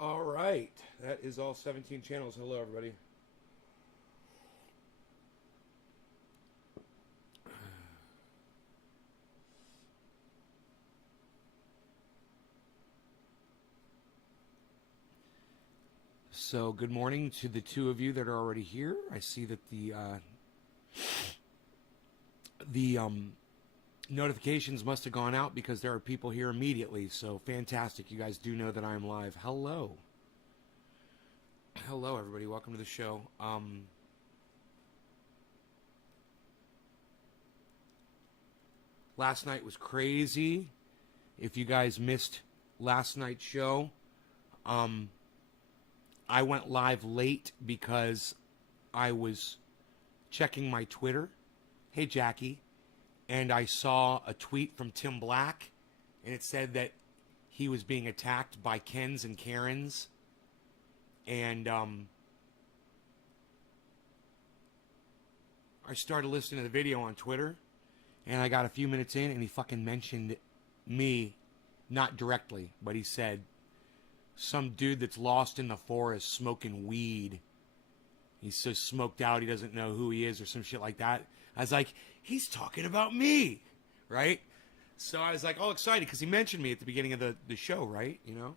All right. That is all 17 channels. Hello, everybody. So, good morning to the two of you that are already here. I see that the notifications must have gone out because there are people here immediately. So, fantastic. You guys do know that I am live. Hello. Hello, everybody. Welcome to the show. Last night was crazy. If you guys missed last night's show, I went live late because I was checking my Twitter. Hey, Jackie. And I saw a tweet from Tim Black, and it said that he was being attacked by Kens and Karens. And I started listening to the video on Twitter, and I got a few minutes in, and he fucking mentioned me, not directly, but he said, some dude that's lost in the forest smoking weed. He's so smoked out he doesn't know who he is or some shit like that. I was like, he's talking about me, right? So I was like all excited because he mentioned me at the beginning of the show, right? You know?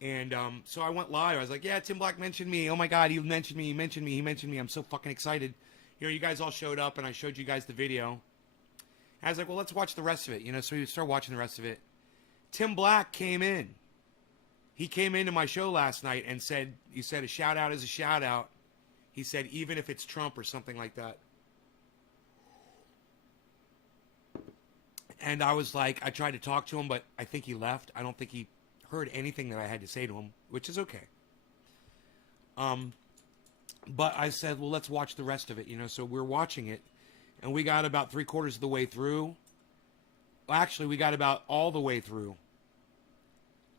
And so I went live. I was like, yeah, Tim Black mentioned me. Oh my God, he mentioned me, he mentioned me, he mentioned me. I'm so fucking excited. You know, you guys all showed up and I showed you guys the video. I was like, well, let's watch the rest of it. You know, so we started watching the rest of it. Tim Black came in. He came into my show last night and said, he said a shout out is a shout out. He said, even if it's Trump or something like that. And I was like, I tried to talk to him, but I think he left. I don't think he heard anything that I had to say to him, which is okay. But I said, well, let's watch the rest of it, you know. So we're watching it, and we got about 3/4 of the way through. Well, actually, we got about all the way through.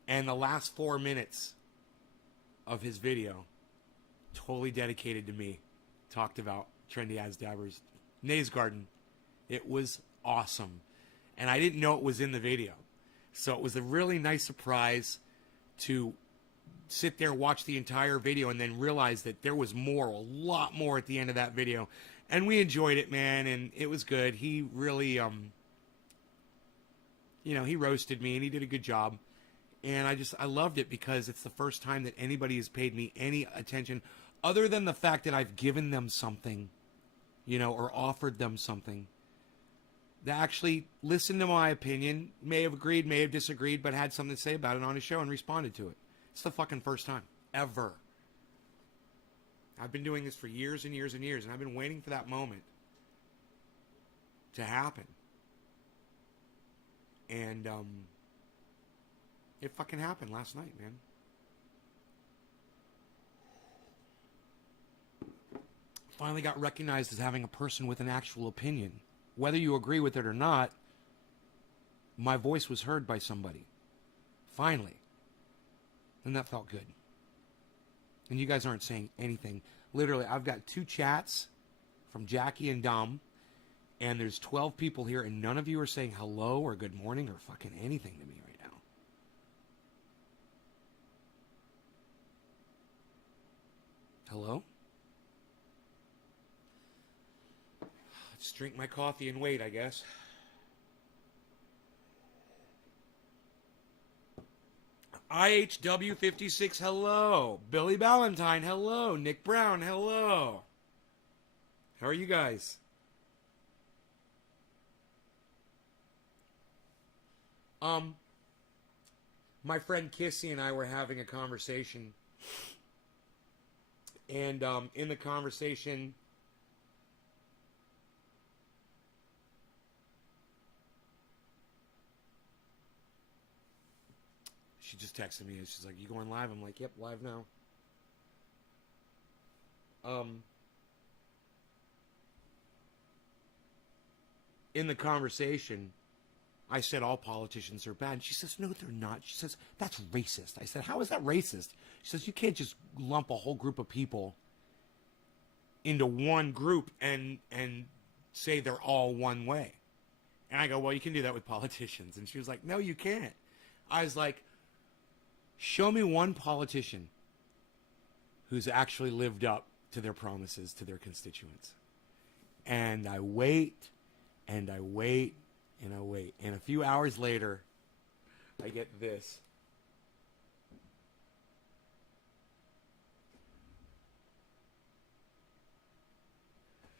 And the last 4 minutes of his video, totally dedicated to me, talked about Trendy As Dabbers, Nays Garden. It was awesome. And I didn't know it was in the video. So it was a really nice surprise to sit there, watch the entire video, and then realize that there was more, a lot more at the end of that video. And we enjoyed it, man, and it was good. He really, you know, he roasted me, and he did a good job. And I loved it because it's the first time that anybody has paid me any attention other than the fact that I've given them something, you know, or offered them something. They actually listened to my opinion, may have agreed, may have disagreed, but had something to say about it on his show and responded to it. It's the fucking first time, ever. I've been doing this for years and years and years, and I've been waiting for that moment to happen. And, it fucking happened last night, man. Finally got recognized as having a person with an actual opinion. Whether you agree with it or not, my voice was heard by somebody. Finally. And that felt good. And you guys aren't saying anything. Literally, I've got 2 chats from Jackie and Dom, and there's 12 people here, and none of you are saying hello or good morning or fucking anything to me right now. Hello? Just drink my coffee and wait, I guess. IHW56, hello. Billy Ballantyne, hello. Nick Brown, hello. How are you guys? My friend Kissy and I were having a conversation. And in the conversation, she just texted me and she's like, you going live? I'm like, yep, live now. In the conversation, I said all politicians are bad. And she says, no, they're not. She says, that's racist. I said, how is that racist? She says, you can't just lump a whole group of people into one group and say they're all one way. And I go, well, you can do that with politicians. And she was like, no, you can't. I was like, Show me one politician who's actually lived up to their promises to their constituents. And I wait, and I wait, and I wait. And a few hours later, I get this.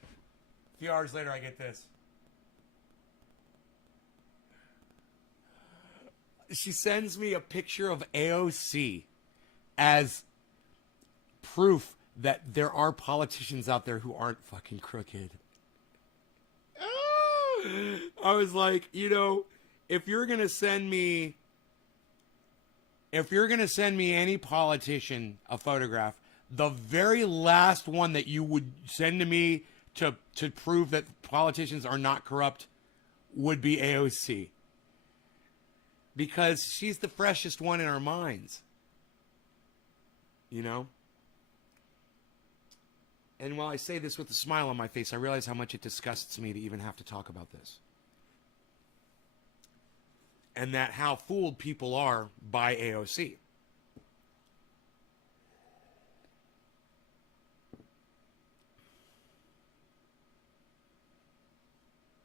A few hours later, I get this. She sends me a picture of AOC as proof that there are politicians out there who aren't fucking crooked. I was like, you know, if you're going to send me any politician a photograph, the very last one that you would send to me to prove that politicians are not corrupt would be AOC. Because she's the freshest one in our minds. You know? And while I say this with a smile on my face, I realize how much it disgusts me to even have to talk about this. And that how fooled people are by AOC.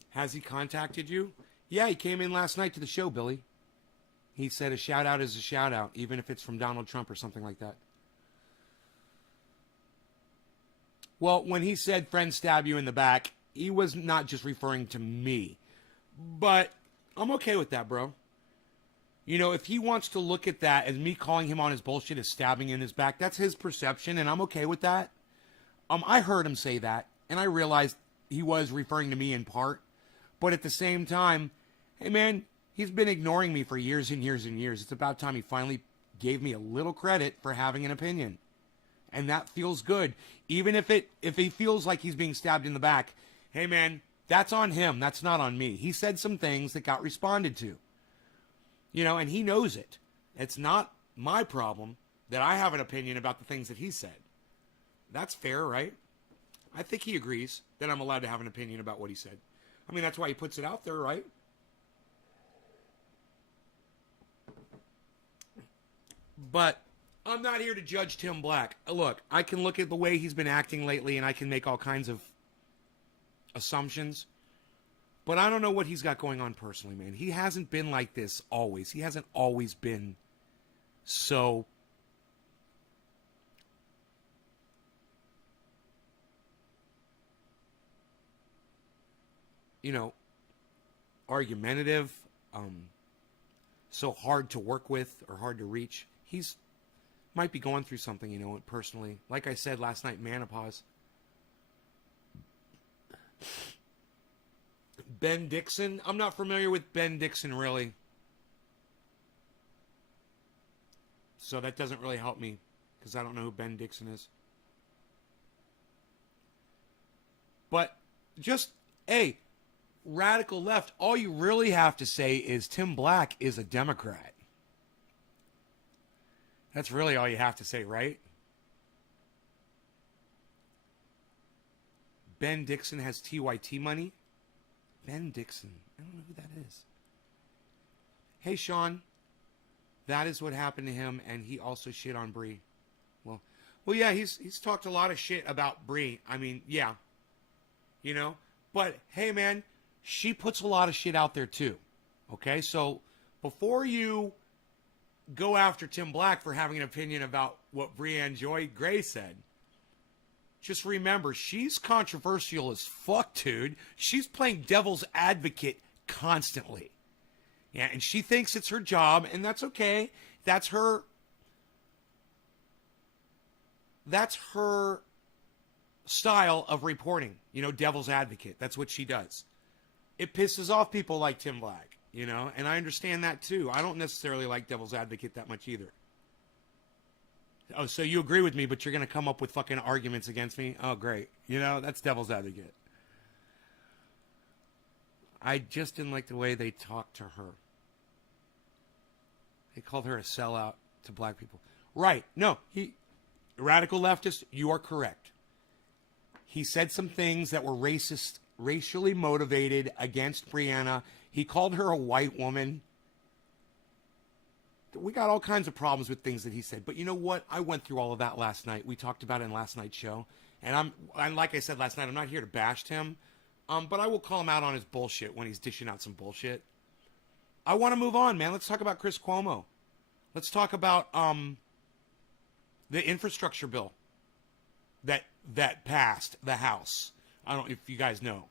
Has he contacted you? Yeah, he came in last night to the show, Billy. He said a shout out is a shout out, even if it's from Donald Trump or something like that. Well, when he said friends stab you in the back, he was not just referring to me. But I'm okay with that, bro. You know, if he wants to look at that as me calling him on his bullshit as stabbing in his back, that's his perception, and I'm okay with that. I heard him say that, and I realized he was referring to me in part. But at the same time, hey, man, he's been ignoring me for years and years and years. It's about time he finally gave me a little credit for having an opinion. And that feels good. Even if he feels like he's being stabbed in the back, hey, man, that's on him. That's not on me. He said some things that got responded to. You know, and he knows it. It's not my problem that I have an opinion about the things that he said. That's fair, right? I think he agrees that I'm allowed to have an opinion about what he said. I mean, that's why he puts it out there, right? But I'm not here to judge Tim Black. Look, I can look at the way he's been acting lately and I can make all kinds of assumptions. But I don't know what he's got going on personally, man. He hasn't been like this always. He hasn't always been so argumentative, so hard to work with or hard to reach. He's might be going through something, personally. Like I said last night, menopause. Ben Dixon. I'm not familiar with Ben Dixon, really. So that doesn't really help me, because I don't know who Ben Dixon is. But just, hey, radical left, all you really have to say is Tim Black is a Democrat. That's really all you have to say, right? Ben Dixon has TYT money. Ben Dixon. I don't know who that is. Hey, Sean. That is what happened to him, and he also shit on Bree. Well, yeah, he's talked a lot of shit about Bree. I mean, yeah. But, hey, man, she puts a lot of shit out there, too. Okay? So, before you go after Tim Black for having an opinion about what Breanne Joy Gray said, just remember, she's controversial as fuck, dude. She's playing devil's advocate constantly. Yeah, and she thinks it's her job, and that's okay. That's her style of reporting, devil's advocate. That's what she does. It pisses off people like Tim Black, and I understand that too. I don't necessarily like devil's advocate that much either. Oh, so you agree with me, but you're going to come up with fucking arguments against me? Oh, great. That's devil's advocate. I just didn't like the way they talked to her. They called her a sellout to black people. Right. No, radical leftist, you are correct. He said some things that were racist, racially motivated against Brianna. He called her a white woman. we got all kinds of problems with things that he said. But you know what? I went through all of that last night. We talked about it in last night's show. And like I said last night, I'm not here to bash him. But I will call him out on his bullshit when he's dishing out some bullshit. I want to move on, man. Let's talk about Chris Cuomo. Let's talk about the infrastructure bill that passed the House. I don't know if you guys know.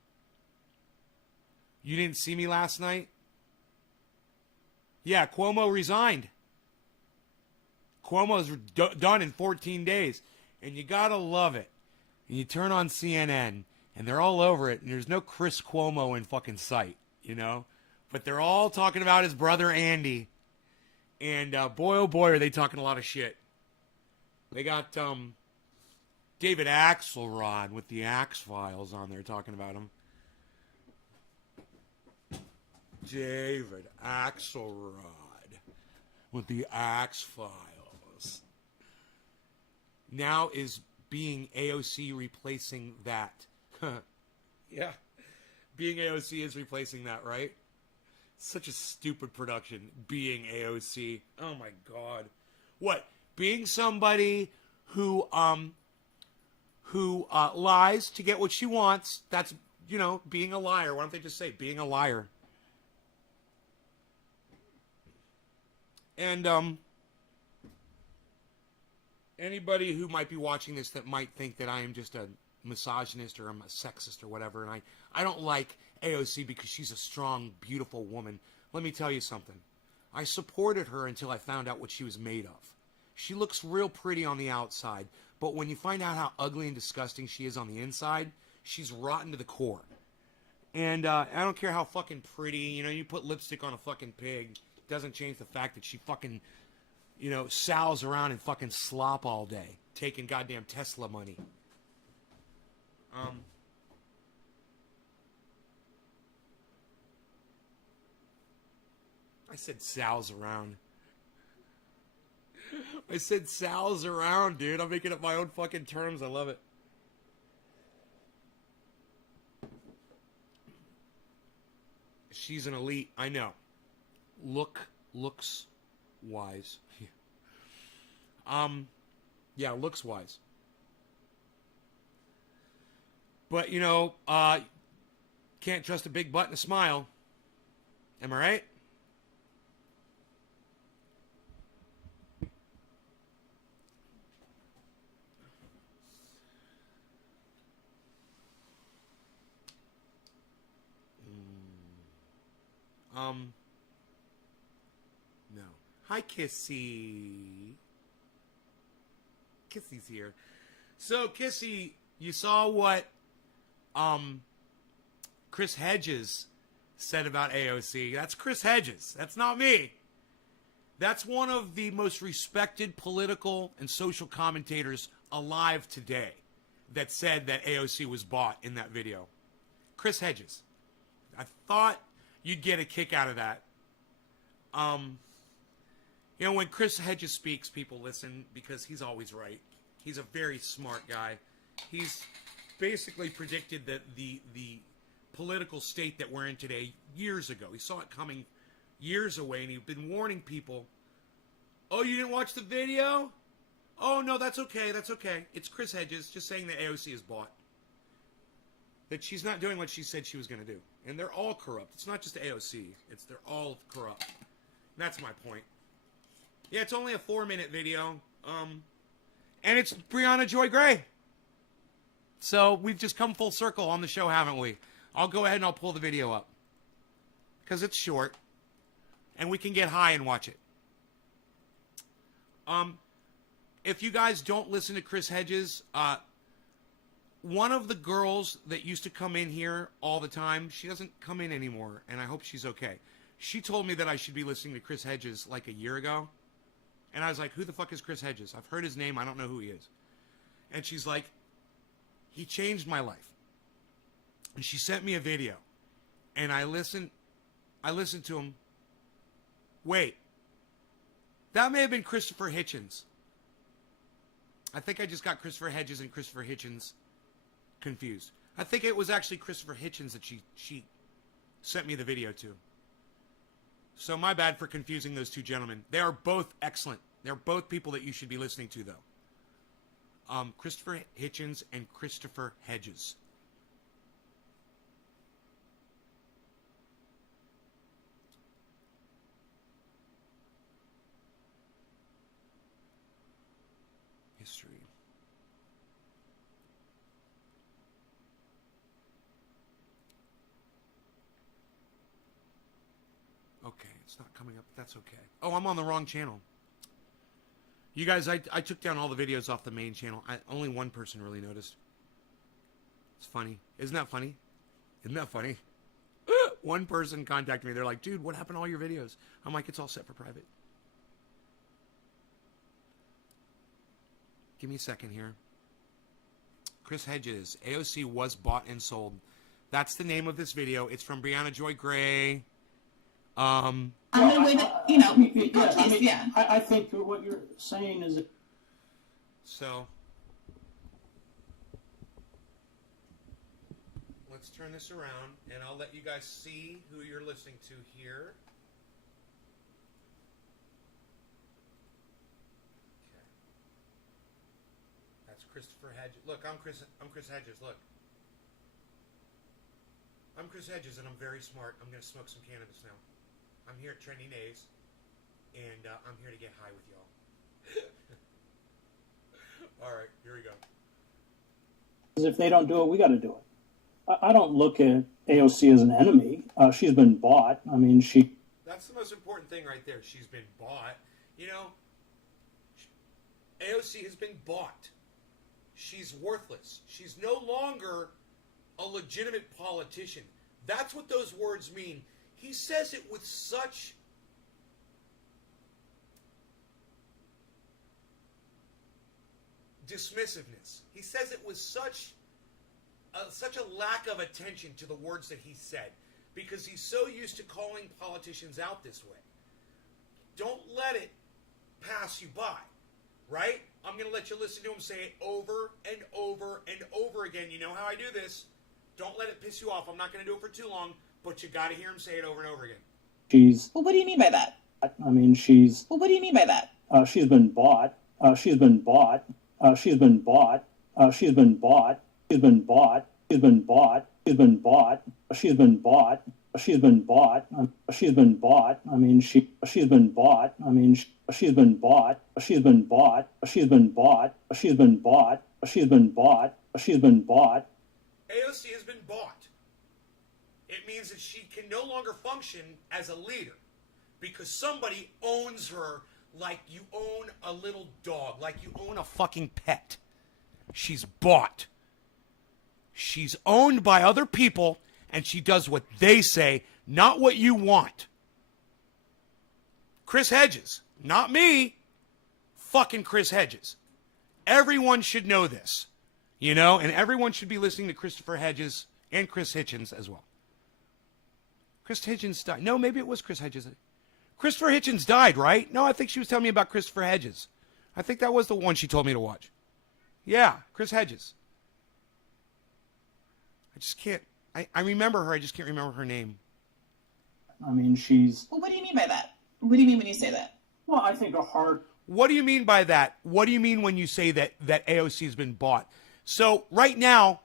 You didn't see me last night? Yeah, Cuomo resigned. Cuomo's done in 14 days. And you gotta love it. And you turn on CNN, and they're all over it, and there's no Chris Cuomo in fucking sight, you know? But they're all talking about his brother Andy. And boy, oh boy, are they talking a lot of shit. They got David Axelrod with the Axe Files on there talking about him. David Axelrod with the Axe Files. Now is being AOC replacing that. Yeah. Being AOC is replacing that, right? Such a stupid production. Being AOC. Oh my God. What? Being somebody who lies to get what she wants. That's, you know, being a liar. Why don't they just say being a liar? And anybody who might be watching this that might think that I am just a misogynist or I'm a sexist or whatever, and I don't like AOC because she's a strong, beautiful woman. Let me tell you something. I supported her until I found out what she was made of. She looks real pretty on the outside, but when you find out how ugly and disgusting she is on the inside, she's rotten to the core. And I don't care how fucking pretty, you know, you put lipstick on a fucking pig, doesn't change the fact that she fucking, you know, sows around and fucking slop all day, taking goddamn Tesla money. I said sows around. I said sows around, dude. I'm making up my own fucking terms. I love it. She's an elite. I know. Looks wise. Yeah, looks wise. But, you know, can't trust a big butt and a smile. Am I right? No. Hi, Kissy. Kissy's here. So, Kissy, you saw what Chris Hedges said about AOC. That's Chris Hedges. That's not me. That's one of the most respected political and social commentators alive today that said that AOC was bought in that video. Chris Hedges. I thought you'd get a kick out of that. You know, when Chris Hedges speaks, people listen because he's always right. He's a very smart guy. He's basically predicted that the political state that we're in today years ago. He saw it coming years away, and he'd been warning people, oh, you didn't watch the video? Oh, no, that's okay, that's okay. It's Chris Hedges just saying that AOC is bought. That she's not doing what she said she was going to do. And they're all corrupt. It's not just AOC. They're all corrupt. That's my point. Yeah, it's only a 4-minute video. And it's Brianna Joy Gray. So we've just come full circle on the show, haven't we? I'll go ahead and I'll pull the video up. Because it's short. And we can get high and watch it. If you guys don't listen to Chris Hedges, one of the girls that used to come in here all the time, she doesn't come in anymore, and I hope she's okay. She told me that I should be listening to Chris Hedges like a year ago. And I was like, who the fuck is Chris Hedges? I've heard his name. I don't know who he is. And she's like, he changed my life. And she sent me a video. And I listened to him. Wait. That may have been Christopher Hitchens. I think I just got Christopher Hedges and Christopher Hitchens confused. I think it was actually Christopher Hitchens that she sent me the video to. So my bad for confusing those two gentlemen. They are both excellent. They're both people that you should be listening to, though. Christopher Hitchens and Christopher Hedges. History. Okay, it's not coming up. That's okay. Oh, I'm on the wrong channel. You guys, I took down all the videos off the main channel. Only one person really noticed. It's funny. Isn't that funny? Isn't that funny? One person contacted me. They're like, dude, what happened to all your videos? I'm like, it's all set for private. Give me a second here. Chris Hedges. AOC was bought and sold. That's the name of this video. It's from Brianna Joy Gray. I'm the way that, you know, I think what you're saying is... So, let's turn this around, and I'll let you guys see who you're listening to here. Okay. That's Christopher Hedges. Look, I'm Chris Hedges, look. I'm Chris Hedges, and I'm very smart. I'm going to smoke some cannabis now. I'm here at Trending Days, and I'm here to get high with y'all. All right, here we go. If they don't do it, we got to do it. I don't look at AOC as an enemy. She's been bought. I mean, she... That's the most important thing right there. She's been bought. You know, AOC has been bought. She's worthless. She's no longer a legitimate politician. That's what those words mean. He says it with such dismissiveness. He says it with such a lack of attention to the words that he said, because he's so used to calling politicians out this way. Don't let it pass you by, right? I'm going to let you listen to him say it over and over and over again. You know how I do this. Don't let it piss you off. I'm not going to do it for too long, but you got to hear him say it over and over again. She's... Well, what do you mean by that? I mean, she's... Well, what do you mean by that? She's been bought. She's been bought. She's been bought. She's been bought. She's been bought. She's been bought. She's been bought. She's been bought. She's been bought. She's been bought. I mean, she's been bought. I mean, she's been bought. She's been bought. She's been bought. She's been bought. She's been bought. She's been bought. AOC has been bought. It means that she can no longer function as a leader because somebody owns her like you own a little dog, like you own a fucking pet. She's bought. She's owned by other people, and she does what they say, not what you want. Chris Hedges, not me. Fucking Chris Hedges. Everyone should know this. You know, and everyone should be listening to Christopher Hedges and Chris Hitchens as well. Chris Hitchens died. No, maybe it was Chris Hedges. Christopher Hitchens died, right? No, I think she was telling me about Christopher Hedges. I think that was the one she told me to watch. Yeah, Chris Hedges. I just can't. I remember her. I just can't remember her name. I mean, she's... Well, what do you mean by that? What do you mean when you say that? Well, I think a hard... What do you mean by that? What do you mean when you say that AOC has been bought? So right now,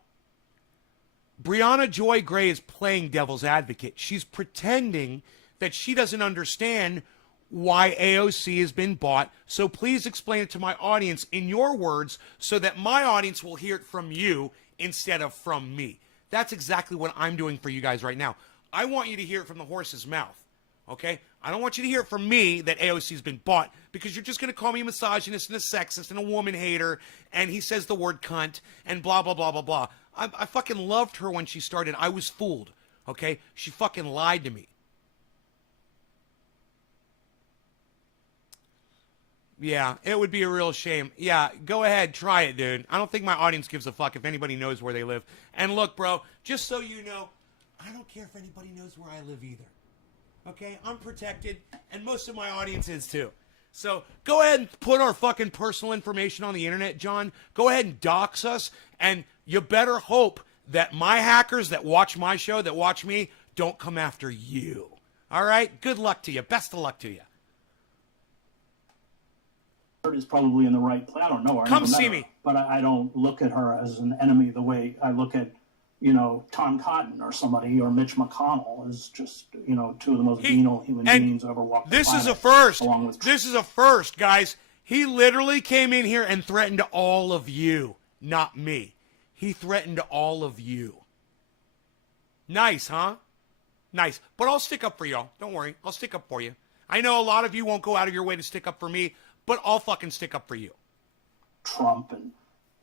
Brianna Joy Gray is playing devil's advocate. She's pretending that she doesn't understand why AOC has been bought. So please explain it to my audience in your words so that my audience will hear it from you instead of from me. That's exactly what I'm doing for you guys right now. I want you to hear it from the horse's mouth, okay? I don't want you to hear it from me that AOC has been bought because you're just going to call me a misogynist and a sexist and a woman hater and he says the word cunt and blah, blah, blah, blah, blah. I fucking loved her when she started. I was fooled, okay? She fucking lied to me. Yeah, it would be a real shame. Yeah, go ahead, try it, dude. I don't think my audience gives a fuck if anybody knows where they live. And look, bro, just so you know, I don't care if anybody knows where I live either. Okay, I'm protected, and most of my audience is too. So go ahead and put our fucking personal information on the internet, John. Go ahead and dox us, and you better hope that my hackers that watch my show, that watch me, don't come after you. All right? Good luck to you. Best of luck to you. Is probably in the right place. I don't know her. Come see me. But I don't look at her as an enemy the way I look at, Tom Cotton or somebody, or Mitch McConnell is just, two of the most venal human beings ever walked the planet. This is a first. Along with This is a first, guys. He literally came in here and threatened all of you, not me. He threatened all of you. Nice, huh? Nice. But I'll stick up for y'all. Don't worry. I'll stick up for you. I know a lot of you won't go out of your way to stick up for me, but I'll fucking stick up for you. Trump and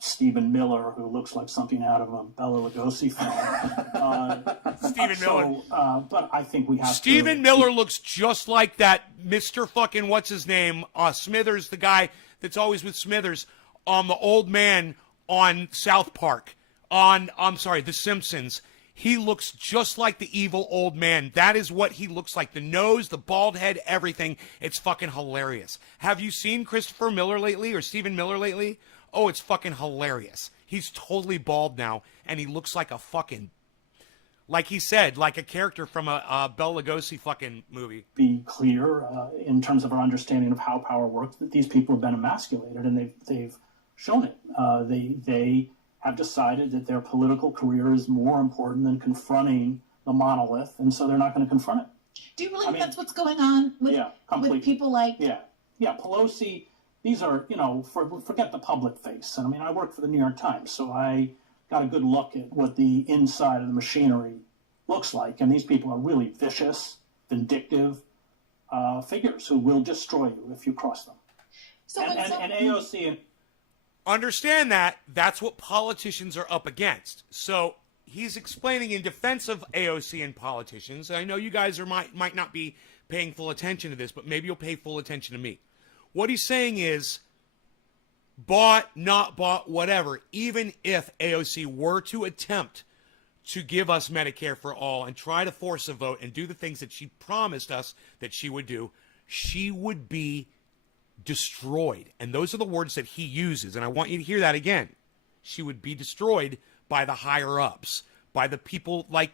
Stephen Miller, who looks like something out of a Bela Lugosi film. Stephen Miller. But I think we have Stephen Miller looks just like that Mr. fucking what's his name? Smithers, the guy that's always with Smithers, the old man on South Park, The Simpsons. He looks just like the evil old man. That is what he looks like. The nose, the bald head, everything. It's fucking hilarious. Have you seen Christopher Miller lately or Stephen Miller lately? Oh, it's fucking hilarious. He's totally bald now, and he looks like a fucking, like he said, like a character from a Bela Lugosi fucking movie. Be clear in terms of our understanding of how power works, that these people have been emasculated, and they've shown it. They have decided that their political career is more important than confronting the monolith, and so they're not going to confront it. Do you really think that's what's going on with people like... Yeah, Pelosi, these are, forget the public face. And I work for the New York Times, so I got a good look at what the inside of the machinery looks like, and these people are really vicious, vindictive figures who will destroy you if you cross them. So and AOC... Understand that. That's what politicians are up against. So he's explaining in defense of AOC and politicians. I know you guys might not be paying full attention to this, but maybe you'll pay full attention to me. What he's saying is, bought, not bought, whatever, even if AOC were to attempt to give us Medicare for all and try to force a vote and do the things that she promised us that she would do, she would be destroyed. And those are the words that he uses, and I want you to hear that again. She would be destroyed by the higher ups, by the people like,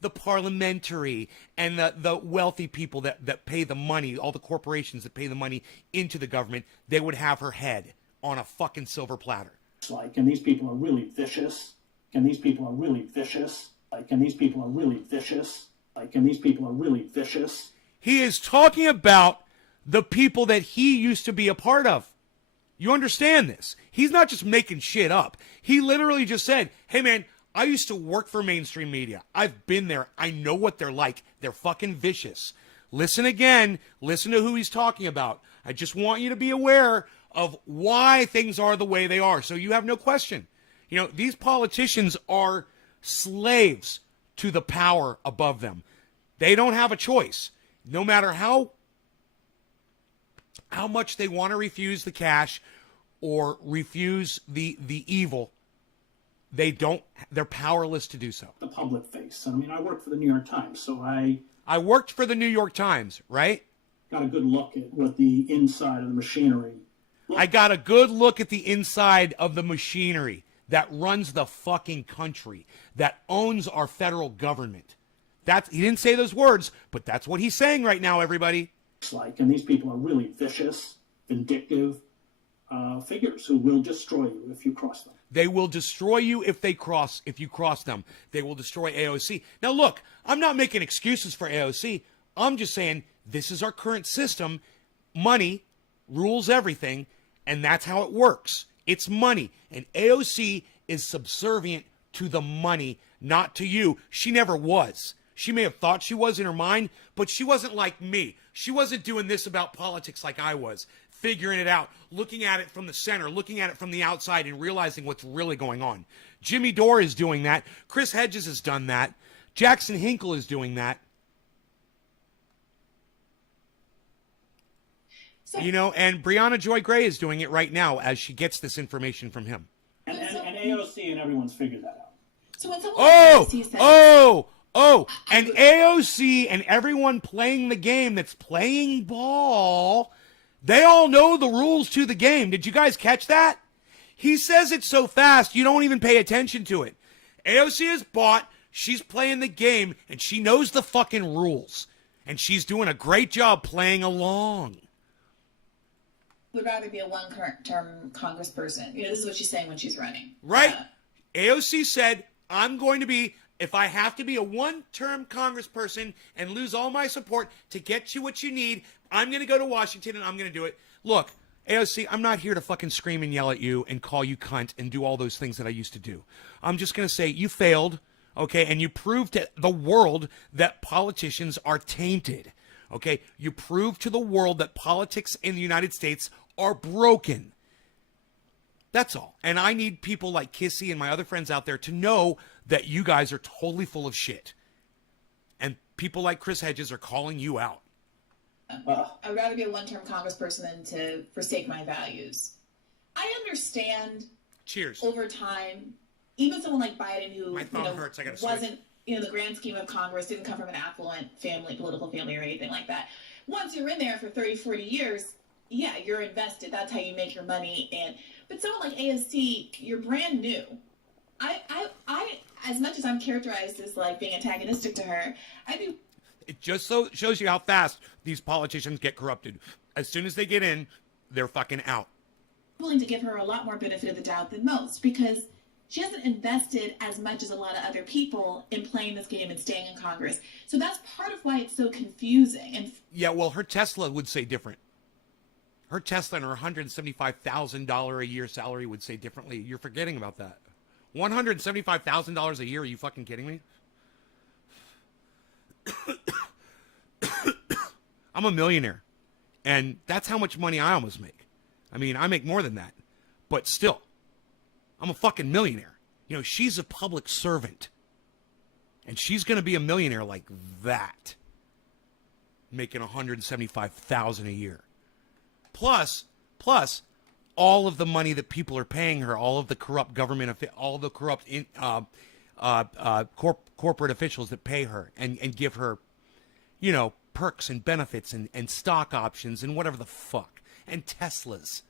the parliamentary and the wealthy people that pay the money, all the corporations that pay the money into the government. They would have her head on a fucking silver platter. And these people are really vicious. And these people are really vicious. And these people are really vicious. And these people are really vicious. He is talking about the people that he used to be a part of. You understand this? He's not just making shit up. He literally just said, hey man, I used to work for mainstream media. I've been there. I know what they're like. They're fucking vicious. Listen again. Listen to who he's talking about. I just want you to be aware of why things are the way they are, so you have no question. These politicians are slaves to the power above them. They don't have a choice. No matter how much they want to refuse the cash or refuse the evil, they're powerless to do so. The public face. I work for the New York Times, so I worked for the New York Times, right? Got a good look at what the inside of the machinery. I got a good look at the inside of the machinery that runs the fucking country, that owns our federal government. He didn't say those words, but that's what he's saying right now, everybody. And these people are really vicious, vindictive figures who will destroy you if you cross them. They will destroy you if you cross them. They will destroy AOC. Now look, I'm not making excuses for AOC. I'm just saying this is our current system. Money rules everything, and that's how it works. It's money, and AOC is subservient to the money, not to you. She never was. She may have thought she was in her mind, but she wasn't like me. She wasn't doing this about politics like I was, figuring it out, looking at it from the center, looking at it from the outside, and realizing what's really going on. Jimmy Dore is doing that. Chris Hedges has done that. Jackson Hinkle is doing that. And Brianna Joy Gray is doing it right now as she gets this information from him. And AOC and everyone's figured that out. So when someone and AOC and everyone playing the game that's playing ball, they all know the rules to the game. Did you guys catch that? He says it so fast, you don't even pay attention to it. AOC is bought, she's playing the game, and she knows the fucking rules. And she's doing a great job playing along. Would rather be a one-term congressperson. This is what she's saying when she's running. Right. AOC said, I'm going to be, if I have to be a one-term congressperson and lose all my support to get you what you need, I'm going to go to Washington and I'm going to do it. Look, AOC, I'm not here to fucking scream and yell at you and call you cunt and do all those things that I used to do. I'm just going to say you failed, okay, and you proved to the world that politicians are tainted, okay? You proved to the world that politics in the United States are broken. That's all. And I need people like Kissy and my other friends out there to know that you guys are totally full of shit. And people like Chris Hedges are calling you out. I'd rather be a one-term congressperson than to forsake my values. I understand. Cheers. Over time, even someone like Biden, who my thumb hurts. I gotta wasn't, the grand scheme of Congress, didn't come from an affluent family, political family, or anything like that. Once you're in there for 30, 40 years, yeah, you're invested. That's how you make your money. But someone like AOC, you're brand new. I, as much as I'm characterized as like being antagonistic to her, I do. It just so shows you how fast these politicians get corrupted. As soon as they get in, they're fucking out. I'm willing to give her a lot more benefit of the doubt than most because she hasn't invested as much as a lot of other people in playing this game and staying in Congress. So that's part of why it's so confusing. And yeah, well, her Tesla would say different. Her Tesla and her $175,000 a year salary would say differently. You're forgetting about that. $175,000 a year? Are you fucking kidding me? I'm a millionaire. And that's how much money I almost make. I mean, I make more than that. But still, I'm a fucking millionaire. She's a public servant. And she's going to be a millionaire like that. Making $175,000 a year. Plus, all of the money that people are paying her, all of the corrupt government, all the corrupt corporate officials that pay her and give her, perks and benefits and stock options and whatever the fuck. And Teslas.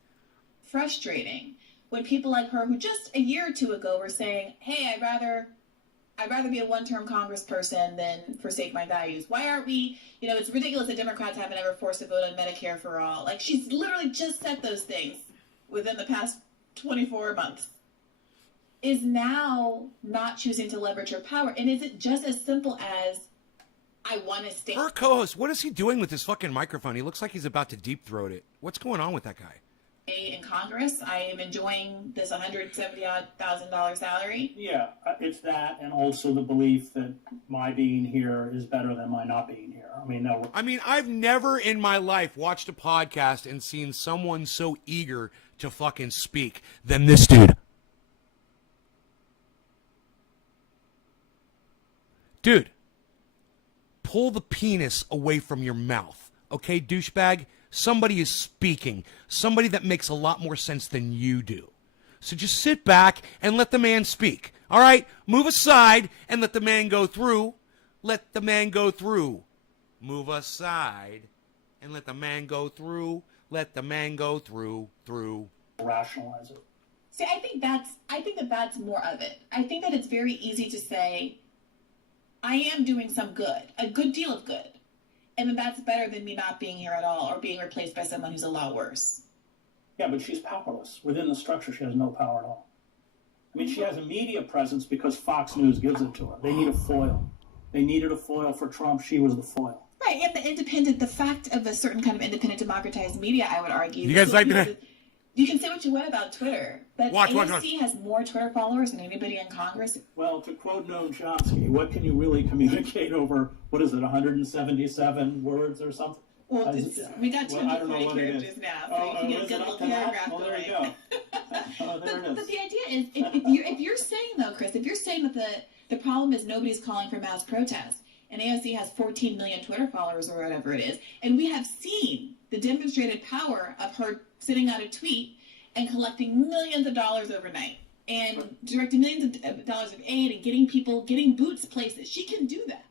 Frustrating when people like her, who just a year or two ago were saying, hey, I'd rather be a one-term congressperson than forsake my values. Why aren't we, it's ridiculous that Democrats haven't ever forced a vote on Medicare for all. Like, she's literally just said those things within the past 24 months. Is now not choosing to leverage her power. And is it just as simple as, I want to stay... Her co-host, what is he doing with his fucking microphone? He looks like he's about to deep throat it. What's going on with that guy? In Congress, I am enjoying this $170,000 salary. Yeah, it's that, and also the belief that my being here is better than my not being here. I mean, I've never in my life watched a podcast and seen someone so eager to fucking speak than this dude. Dude, pull the penis away from your mouth, okay, douchebag? Somebody is speaking. Somebody that makes a lot more sense than you do. So just sit back and let the man speak. All right? Move aside and let the man go through. Let the man go through. Move aside and let the man go through. Let the man go through. Rationalize it. See, I think that's more of it. I think that it's very easy to say, I am doing some good, a good deal of good. And then that's better than me not being here at all or being replaced by someone who's a lot worse. Yeah, but she's powerless. Within the structure, she has no power at all. I mean, she has a media presence because Fox News gives it to her. They need a foil. They needed a foil for Trump. She was the foil. Right, and the fact of a certain kind of independent democratized media, I would argue. You guys like that? You can say what you want about Twitter, but watch. has more Twitter followers than anybody in Congress. Well, to quote Noam Chomsky, what can you really communicate over, 177 words or something? Well, we got 240 characters now, so you can get a good little paragraph going. There you go. There it is. But the idea is, if you're saying, though, Chris, if you're saying that the problem is nobody's calling for mass protest, and AOC has 14 million Twitter followers or whatever it is, and we have seen the demonstrated power of her sitting out a tweet and collecting millions of dollars overnight and directing millions of dollars of aid and getting boots places. She can do that.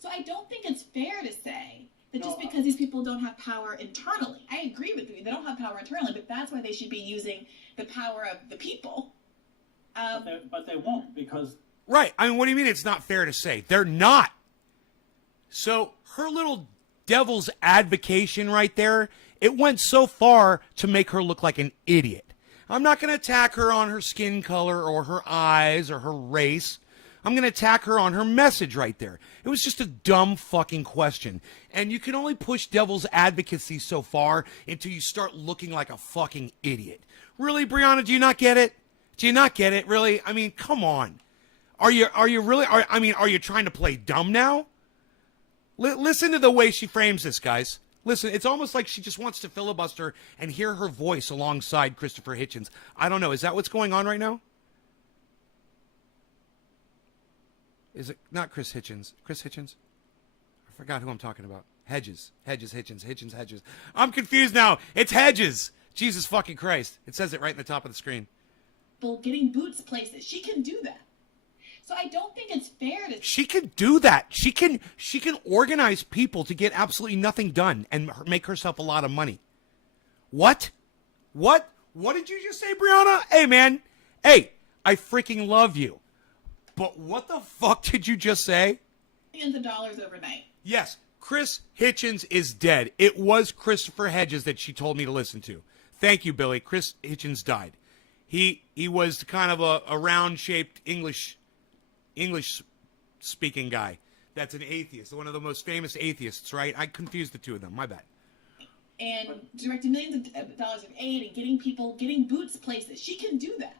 So I don't think it's fair to say that just because these people don't have power internally, I agree with you, they don't have power internally, but that's why they should be using the power of the people. But they won't because... Right. I mean, what do you mean it's not fair to say? They're not. So her little devil's advocation right there, it went so far to make her look like an idiot. I'm not going to attack her on her skin color or her eyes or her race. I'm going to attack her on her message right there. It was just a dumb fucking question. And you can only push devil's advocacy so far until you start looking like a fucking idiot. Really, Brianna, do you not get it? Do you not get it, really? I mean, come on. Are you really, are you trying to play dumb now? Listen to the way she frames this, guys. Listen, it's almost like she just wants to filibuster and hear her voice alongside Christopher Hitchens. I don't know. Is that what's going on right now? Is it not Chris Hitchens? Chris Hitchens? I forgot who I'm talking about. Hedges. Hitchens. I'm confused now. It's Hedges. Jesus fucking Christ. It says it right in the top of the screen. Getting boots places. She can do that. So I don't think it's fair to... She can do that. She can organize people to get absolutely nothing done and make herself a lot of money. What? What did you just say, Brianna? Hey, man. Hey, I freaking love you. But what the fuck did you just say? Millions of dollars overnight. Yes, Chris Hitchens is dead. It was Christopher Hedges that she told me to listen to. Thank you, Billy. Chris Hitchens died. He was kind of a round-shaped English speaking guy. That's an atheist, one of the most famous atheists, right? I confused the two of them. My bad. And directing millions of dollars of aid and getting boots places. She can do that.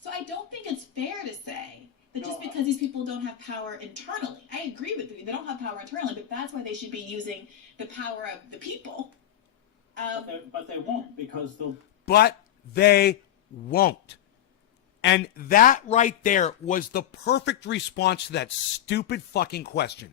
So I don't think it's fair to say that just because these people don't have power internally. I agree with you. They don't have power internally, but that's why they should be using the power of the people. But they won't, because they'll... But they won't. And that right there was the perfect response to that stupid fucking question.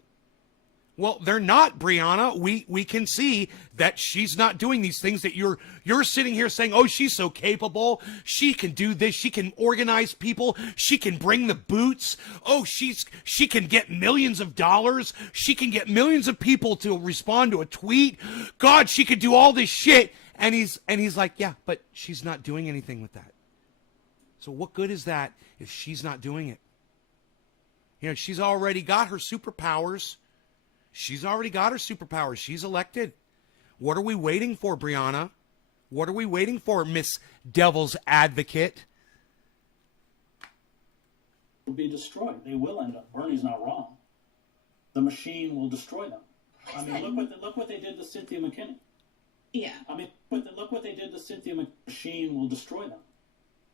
Well, they're not, Brianna. We can see that she's not doing these things that you're sitting here saying, oh, she's so capable. She can do this. She can organize people. She can bring the boots. Oh, she can get millions of dollars. She can get millions of people to respond to a tweet. God, she could do all this shit. And he's like, yeah, but she's not doing anything with that. So what good is that if she's not doing it? You know, she's already got her superpowers. She's elected. What are we waiting for, Brianna? What are we waiting for, Miss Devil's Advocate? Will be destroyed. They will end up. Bernie's not wrong. The machine will destroy them. I mean, look what they did to Cynthia McKinney. Yeah. I mean, look what they did to Cynthia McKinney. The machine will destroy them.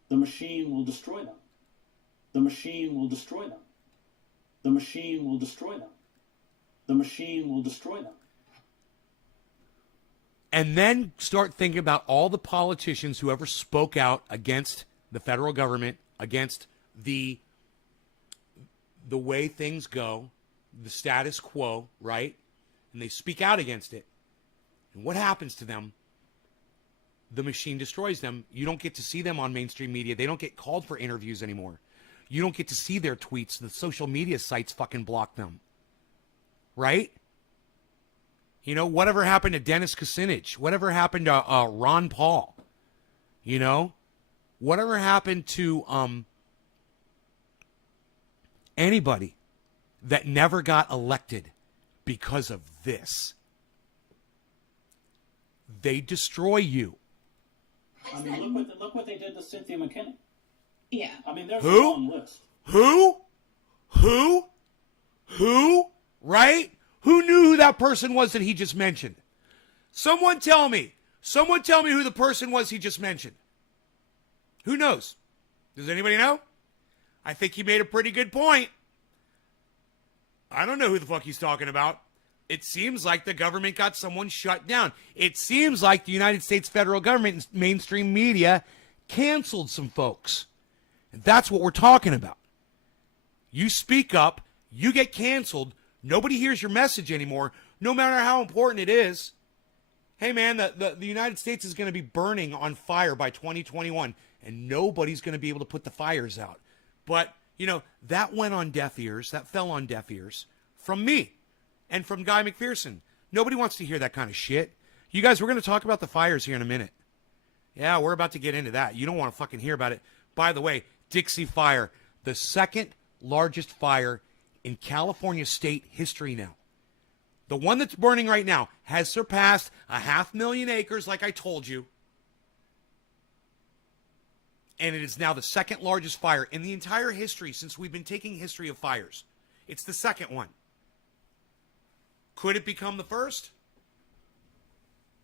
The machine will destroy them. The machine will destroy them. The machine will destroy them. The machine will destroy them. And then start thinking about all the politicians who ever spoke out against the federal government, against the way things go, the status quo, right? And they speak out against it. And what happens to them? The machine destroys them. You don't get to see them on mainstream media. They don't get called for interviews anymore. You don't get to see their tweets. The social media sites fucking block them. Right? You know, whatever happened to Dennis Kucinich? Whatever happened to Ron Paul? You know? Whatever happened to anybody that never got elected because of this? They destroy you. I mean, look what they did to Cynthia McKinney. Yeah. I mean, there's a long list. Who? Right? Who knew who that person was that he just mentioned? Someone tell me who the person was he just mentioned. Who knows? Does anybody know? I think he made a pretty good point. I don't know who the fuck he's talking about. It seems like the government got someone shut down. It seems like the United States federal government and mainstream media canceled some folks. And that's what we're talking about. You speak up, you get canceled, nobody hears your message anymore, no matter how important it is. Hey, man, the United States is going to be burning on fire by 2021, and nobody's going to be able to put the fires out. But, you know, that went on deaf ears, that fell on deaf ears from me. And from Guy McPherson. Nobody wants to hear that kind of shit. You guys, we're going to talk about the fires here in a minute. Yeah, we're about to get into that. You don't want to fucking hear about it. By the way, Dixie Fire, the second largest fire in California state history now. The one that's burning right now has surpassed 500,000 acres, like I told you. And it is now the second largest fire in the entire history since we've been taking history of fires. It's the second one. Could it become the first?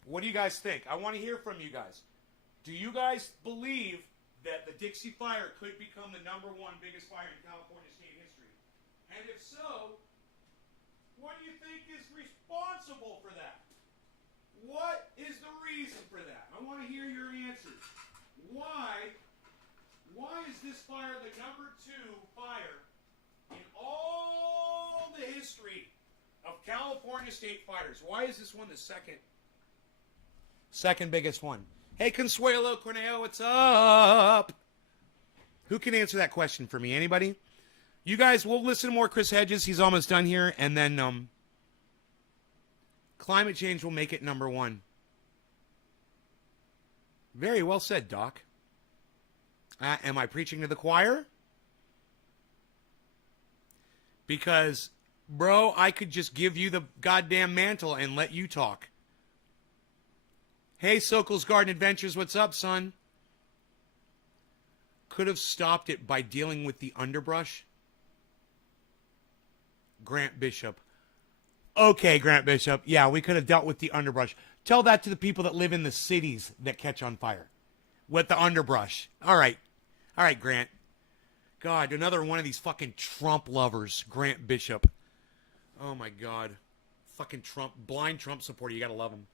What do you guys think? I want to hear from you guys. Do you guys believe that the Dixie Fire could become the #1 biggest fire in California state history? And if so, what do you think is responsible for that? What is the reason for that? I want to hear your answers. Why is this fire the #2 fire in all the history of California state fires? Why is this one the second biggest one? Hey, Consuelo Corneo, what's up? Who can answer that question for me? Anybody? You guys, we'll listen to more Chris Hedges. He's almost done here. And then climate change will make it #1. Very well said, Doc. Am I preaching to the choir? Because, bro, I could just give you the goddamn mantle and let you talk. Hey, Sokol's Garden Adventures, what's up, son? Could have stopped it by dealing with the underbrush. Grant Bishop. Okay, Grant Bishop. Yeah, we could have dealt with the underbrush. Tell that to the people that live in the cities that catch on fire. With the underbrush. All right. All right, Grant. God, another one of these fucking Trump lovers. Grant Bishop. Oh, my God. Fucking Trump. Blind Trump supporter. You gotta love him.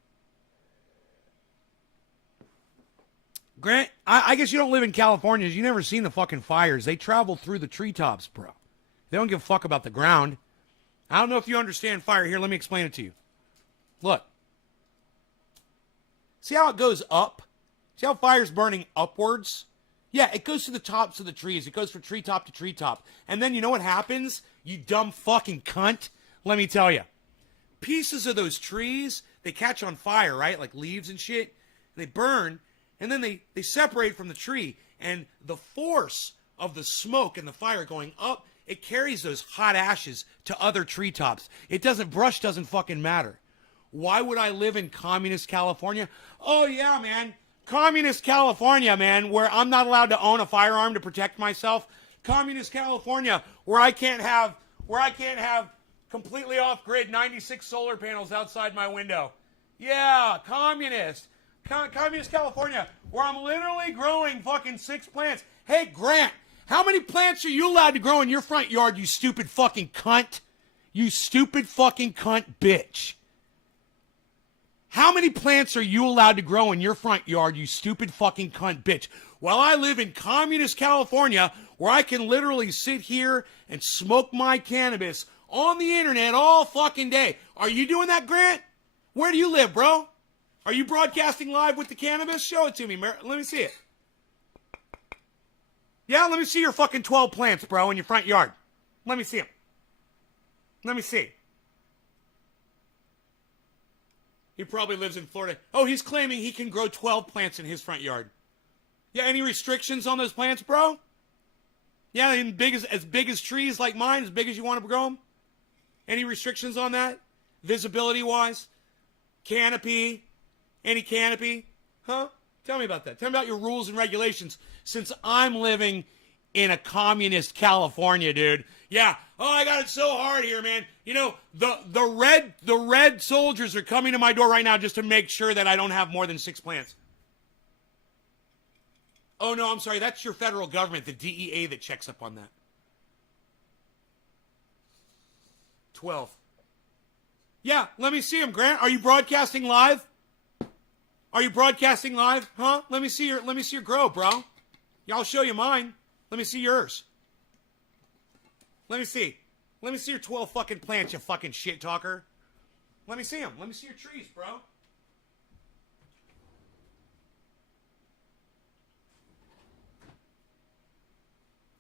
Grant, I guess you don't live in California. You've never seen the fucking fires. They travel through the treetops, bro. They don't give a fuck about the ground. I don't know if you understand fire. Here, let me explain it to you. Look. See how it goes up? See how fire's burning upwards? Yeah, it goes to the tops of the trees. It goes from treetop to treetop. And then you know what happens? You dumb fucking cunt. Let me tell you. Pieces of those trees, they catch on fire, right? Like leaves and shit. They burn. And then they separate from the tree. And the force of the smoke and the fire going up, it carries those hot ashes to other treetops. Brush doesn't fucking matter. Why would I live in communist California? Oh, yeah, man. Communist California, man, where I'm not allowed to own a firearm to protect myself. Communist California, where I can't have completely off-grid 96 solar panels outside my window. Yeah, communist. Communist California, where I'm literally growing fucking 6 plants. Hey, Grant, how many plants are you allowed to grow in your front yard, you stupid fucking cunt? You stupid fucking cunt bitch. How many plants are you allowed to grow in your front yard, you stupid fucking cunt bitch? Well, I live in communist California, where I can literally sit here and smoke my cannabis on the internet all fucking day. Are you doing that, Grant? Where do you live, bro? Are you broadcasting live with the cannabis? Show it to me, Let me see it. Yeah, let me see your fucking 12 plants, bro, in your front yard. Let me see them. Let me see. He probably lives in Florida. Oh, he's claiming he can grow 12 plants in his front yard. Yeah, any restrictions on those plants, bro? Yeah, as big as trees like mine, as big as you want to grow them? Any restrictions on that? Visibility-wise? Canopy? Any canopy? Huh? Tell me about that. Tell me about your rules and regulations since I'm living in a communist California, dude. Yeah. Oh, I got it so hard here, man. You know, the red soldiers are coming to my door right now just to make sure that I don't have more than 6 plants. Oh, no, I'm sorry. That's your federal government, the DEA, that checks up on that. 12. Yeah, let me see them, Grant. Are you broadcasting live? Are you broadcasting live? Huh? Let me see your grow, bro. Yeah, I'll show you mine. Let me see yours. Let me see. Let me see your 12 fucking plants, you fucking shit talker. Let me see them. Let me see your trees, bro.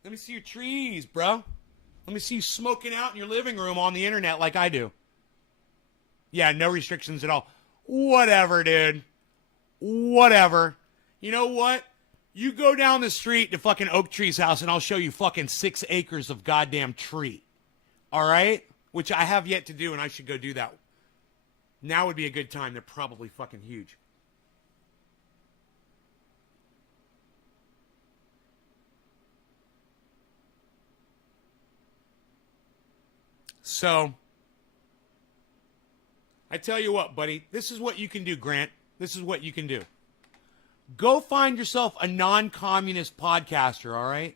Let me see your trees, bro. Let me see you smoking out in your living room on the internet like I do. Yeah, no restrictions at all. Whatever, dude. Whatever. You know what? You go down the street to fucking Oak Tree's house and I'll show you fucking 6 acres of goddamn tree. All right? Which I have yet to do and I should go do that Now would be a good time. They're probably fucking huge. So, I tell you what, buddy, this is what you can do, Grant. This is what you can do. Go find yourself a non-communist podcaster, all right?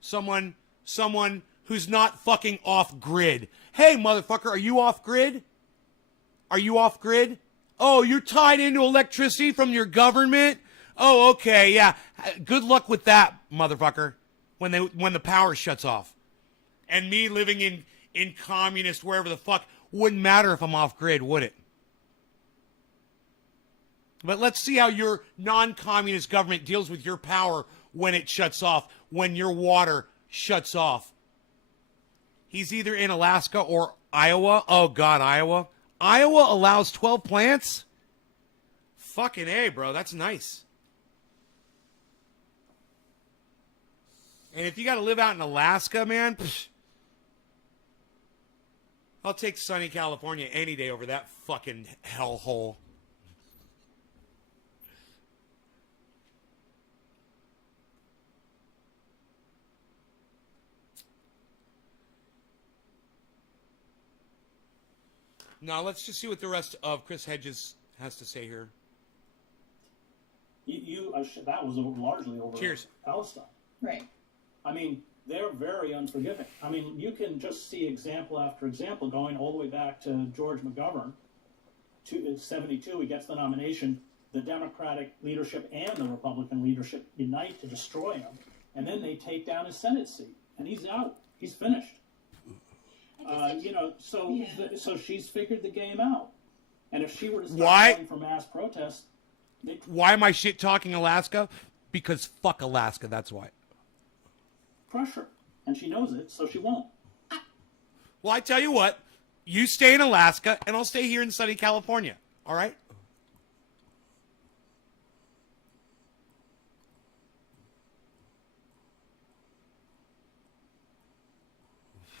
Someone who's not fucking off-grid. Hey, motherfucker, are you off-grid? Are you off-grid? Oh, you're tied into electricity from your government? Oh, okay, yeah. Good luck with that, motherfucker, when the power shuts off. And me living in communist wherever the fuck, wouldn't matter if I'm off-grid, would it? But let's see how your non-communist government deals with your power when it shuts off, when your water shuts off. He's either in Alaska or Iowa. Oh, God, Iowa. Iowa allows 12 plants? Fucking A, bro. That's nice. And if you got to live out in Alaska, man, I'll take sunny California any day over that fucking hellhole. Now, let's just see what the rest of Chris Hedges has to say here. That was largely over Cheers. Palestine. Right. I mean, they're very unforgiving. I mean, you can just see example after example going all the way back to George McGovern. In 72, he gets the nomination. The Democratic leadership and the Republican leadership unite to destroy him. And then they take down his Senate seat. And he's out. He's finished. So she's figured the game out. And if she were to start calling for mass protests... Why am I shit-talking Alaska? Because fuck Alaska, that's why. Crush her. And she knows it, so she won't. Well, I tell you what. You stay in Alaska, and I'll stay here in sunny California. All right?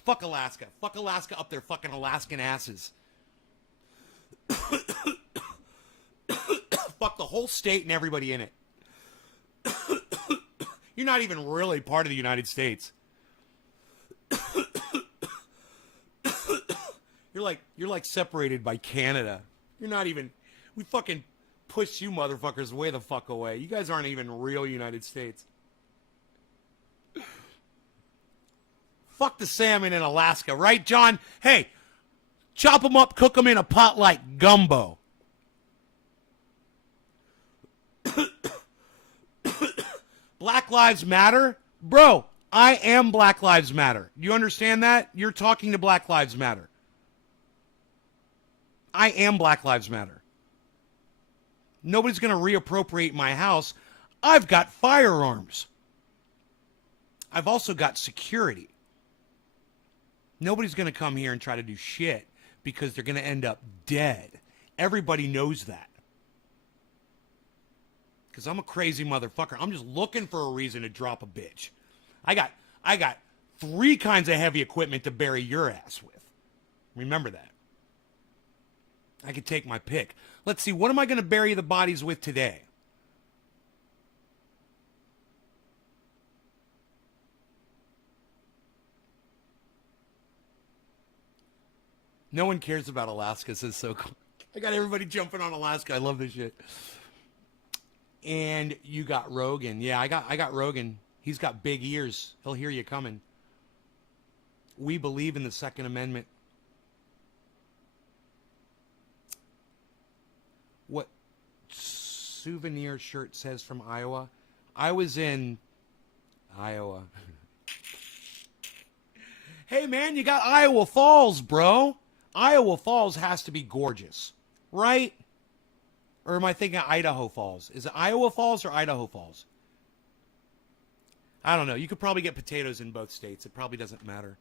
Fuck Alaska. Fuck Alaska up there, fucking Alaskan asses. Fuck the whole state and everybody in it. You're not even really part of the United States. You're like separated by Canada. You're not even. We fucking pushed you motherfuckers way the fuck away. You guys aren't even real United States. Fuck the salmon in Alaska, right, John? Hey, chop them up, cook them in a pot like gumbo. Black Lives Matter? Bro, I am Black Lives Matter. You understand that? You're talking to Black Lives Matter. I am Black Lives Matter. Nobody's going to reappropriate my house. I've got firearms. I've also got security. Nobody's going to come here and try to do shit because they're going to end up dead. Everybody knows that. Because I'm a crazy motherfucker. I'm just looking for a reason to drop a bitch. I got 3 kinds of heavy equipment to bury your ass with. Remember that. I could take my pick. Let's see, what am I going to bury the bodies with today? No one cares about Alaska. This is so cool. I got everybody jumping on Alaska. I love this shit. And you got Rogan. Yeah, I got Rogan. He's got big ears. He'll hear you coming. We believe in the Second Amendment. What souvenir shirt says from Iowa? I was in Iowa. Hey, man, you got Iowa Falls, bro. Iowa Falls has to be gorgeous, right? Or am I thinking Idaho Falls? Is it Iowa Falls or Idaho Falls? I don't know. You could probably get potatoes in both states. It probably doesn't matter.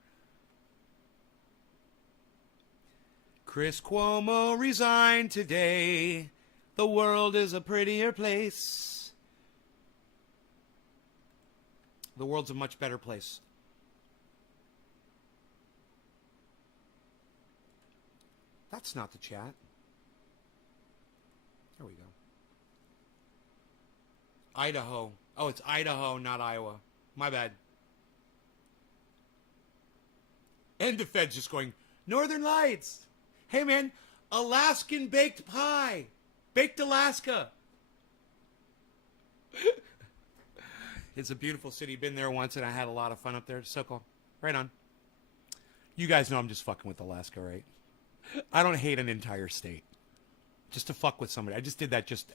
Chris Cuomo resigned today. The world is a prettier place. The world's a much better place. That's not the chat. Idaho. Oh, it's Idaho, not Iowa. My bad. And the Fed's just going, Northern Lights. Hey, man, Alaskan baked pie. Baked Alaska. It's a beautiful city. Been there once, and I had a lot of fun up there. So cool. Right on. You guys know I'm just fucking with Alaska, right? I don't hate an entire state. Just to fuck with somebody. I just did that just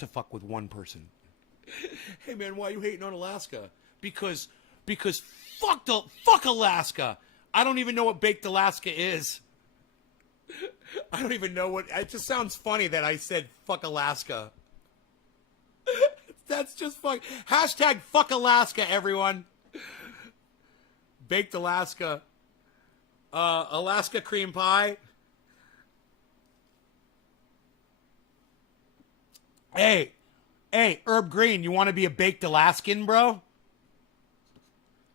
to fuck with one person. Hey, man, why are you hating on Alaska? Because fuck Alaska. I don't even know what baked Alaska is. I don't even know what... It just sounds funny that I said fuck Alaska. That's just fuck... Hashtag fuck Alaska, everyone. Baked Alaska. Alaska cream pie. Hey, Herb Green, you want to be a baked Alaskan, bro?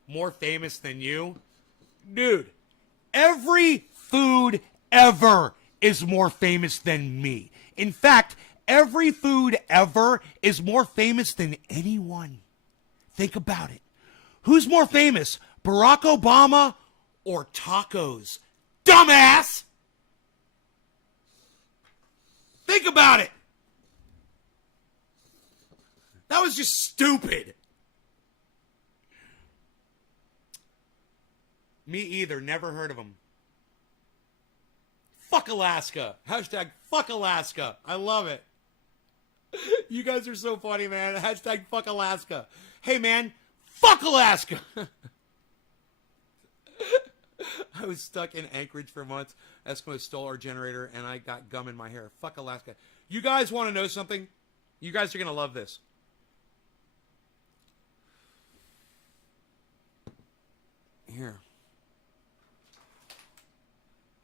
More famous than you? Dude, every food ever is more famous than me. In fact, every food ever is more famous than anyone. Think about it. Who's more famous, Barack Obama or tacos? Dumbass! Think about it. That was just stupid. Me either. Never heard of them. Fuck Alaska. Hashtag fuck Alaska. I love it. You guys are so funny, man. Hashtag fuck Alaska. Hey, man. Fuck Alaska. I was stuck in Anchorage for months. Eskimo stole our generator, and I got gum in my hair. Fuck Alaska. You guys want to know something? You guys are going to love this. Here.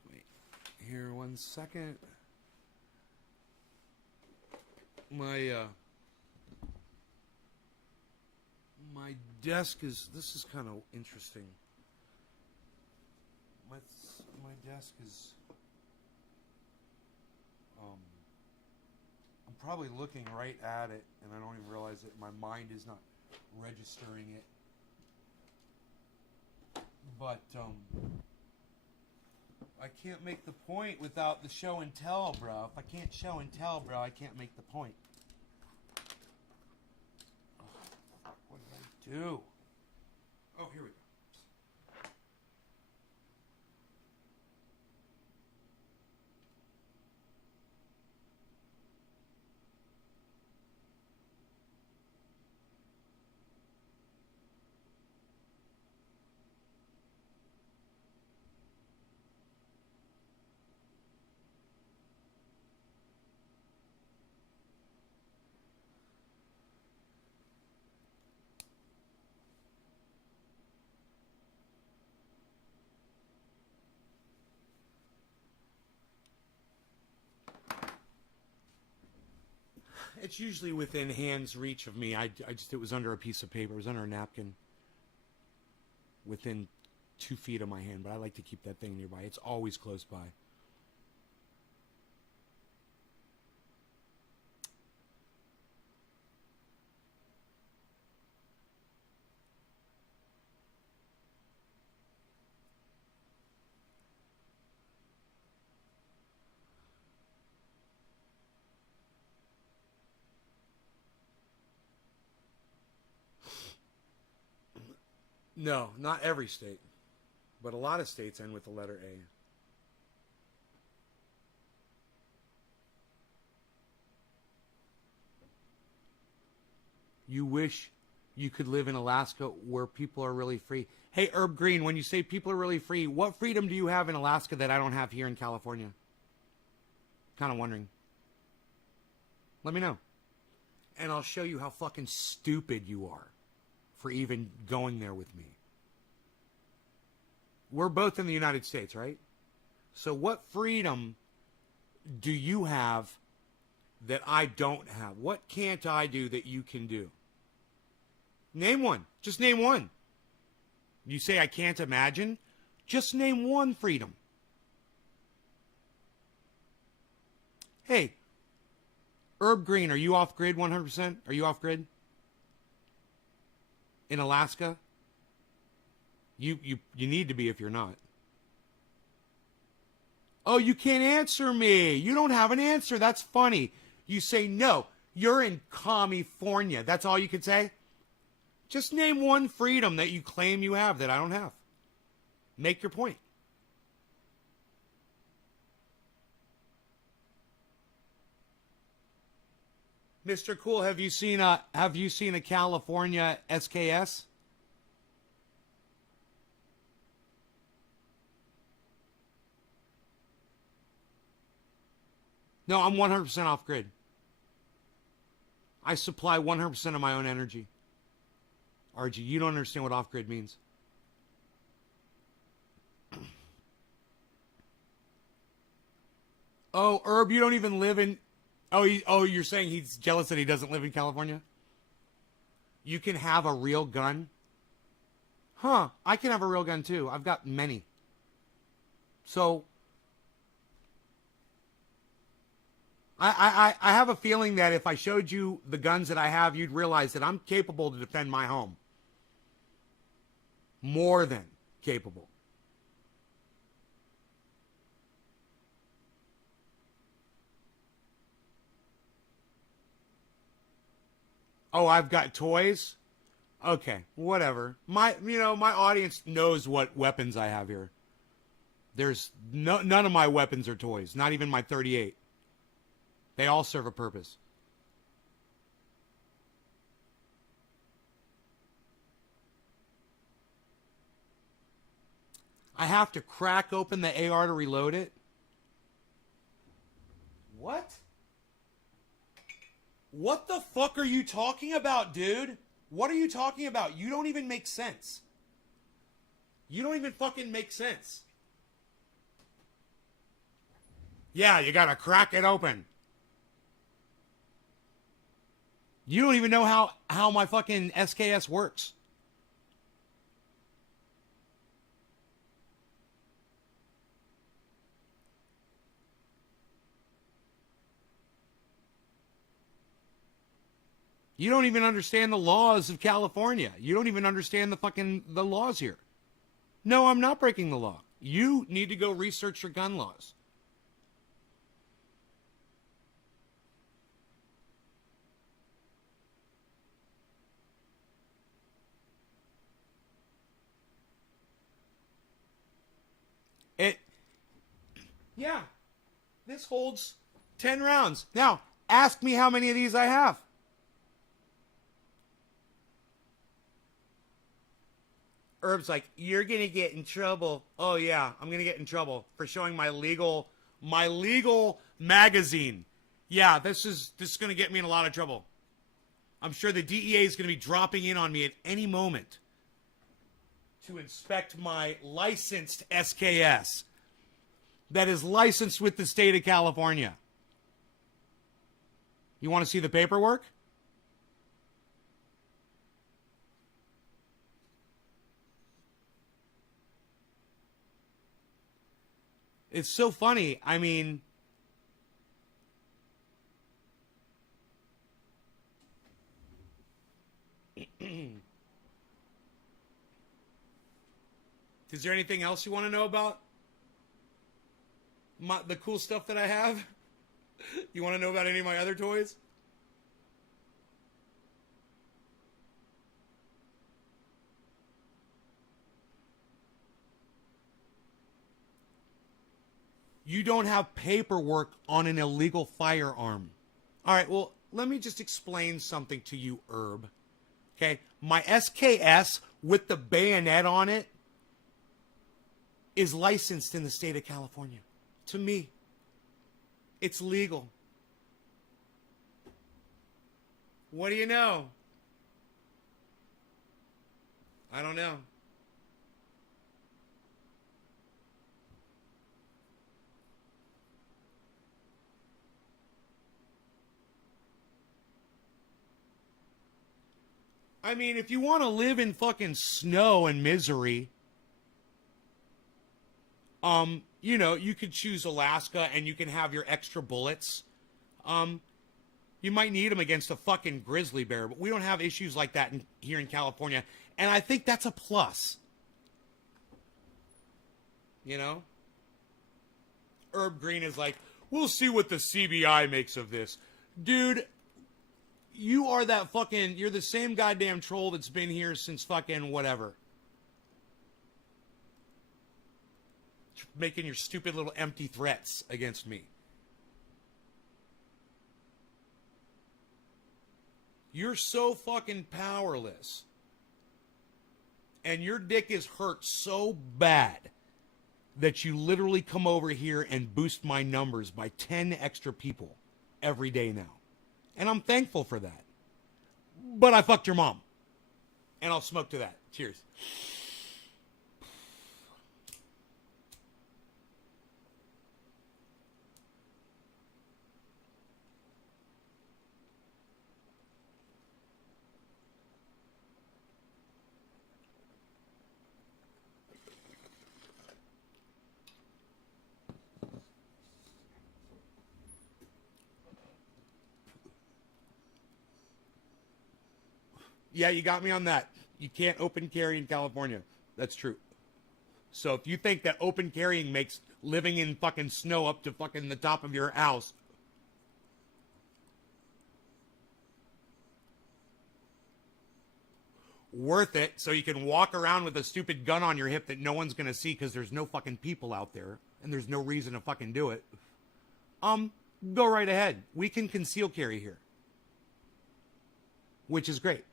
Wait. Here, 1 second. My desk is... This is kind of interesting. My desk is... I'm probably looking right at it, and I don't even realize it. My mind is not registering it. But, I can't make the point without the show and tell, bro. If I can't show and tell, bro, I can't make the point. Oh, fuck, what did I do? Oh, here we go. It's usually within hand's reach of me. I just, it was under a piece of paper. It was under a napkin. Within 2 feet of my hand. But I like to keep that thing nearby. It's always close by. No, not every state. But a lot of states end with the letter A. You wish you could live in Alaska where people are really free. Hey, Herb Green, when you say people are really free, what freedom do you have in Alaska that I don't have here in California? Kind of wondering. Let me know. And I'll show you how fucking stupid you are for even going there with me. We're both in the United States, right? So what freedom do you have that I don't have? What can't I do that you can do? Name one. Just name one. You say I can't imagine? Just name one freedom. Hey, Herb Green, are you off grid 100%? Are you off grid? in Alaska? You need to be if you're not. Oh, you can't answer me. You don't have an answer. That's funny. You say no. You're in California. That's all you can say? Just name one freedom that you claim you have that I don't have. Make your point. Mr. Cool, have you seen a California SKS? No, I'm 100% off grid. I supply 100% of my own energy. RG, you don't understand what off grid means. Oh, Herb, you don't even live in... Oh, you're saying he's jealous that he doesn't live in California? You can have a real gun? Huh, I can have a real gun too. I've got many. So, I have a feeling that if I showed you the guns that I have, you'd realize that I'm capable to defend my home. More than capable. Oh, I've got toys? Okay, whatever. My audience knows what weapons I have here. There's none of my weapons are toys, not even my 38. They all serve a purpose. I have to crack open the AR to reload it? What? What the fuck are you talking about, dude? What are you talking about? You don't even make sense. You don't even fucking make sense. Yeah, you gotta crack it open. You don't even know how my fucking SKS works. You don't even understand the laws of California. You don't even understand the laws here. No, I'm not breaking the law. You need to go research your gun laws. Yeah, this holds 10 rounds. Now, ask me how many of these I have. Herb's like, you're going to get in trouble. Oh, yeah, I'm going to get in trouble for showing my legal magazine. Yeah, this is going to get me in a lot of trouble. I'm sure the DEA is going to be dropping in on me at any moment to inspect my licensed SKS that is licensed with the state of California. You want to see the paperwork? It's so funny. I mean, is there anything else you want to know about the cool stuff that I have? You want to know about any of my other toys? You don't have paperwork on an illegal firearm. All right, well, let me just explain something to you, Herb. Okay, my SKS with the bayonet on it is licensed in the state of California. To me, it's legal. What do you know? I don't know. I mean, if you want to live in fucking snow and misery, you know, you could choose Alaska and you can have your extra bullets. You might need them against a fucking grizzly bear, but we don't have issues like that here in California. And I think that's a plus. You know? Herb Green is like, we'll see what the CBI makes of this. Dude, you are that fucking, you're the same goddamn troll that's been here since fucking whatever. Making your stupid little empty threats against me. You're so fucking powerless. And your dick is hurt so bad that you literally come over here and boost my numbers by 10 extra people every day now. And I'm thankful for that. But I fucked your mom. And I'll smoke to that. Cheers. Yeah, you got me on that. You can't open carry in California. That's true. So if you think that open carrying makes living in fucking snow up to fucking the top of your house worth it so you can walk around with a stupid gun on your hip that no one's going to see because there's no fucking people out there and there's no reason to fucking do it, go right ahead. We can conceal carry here, which is great.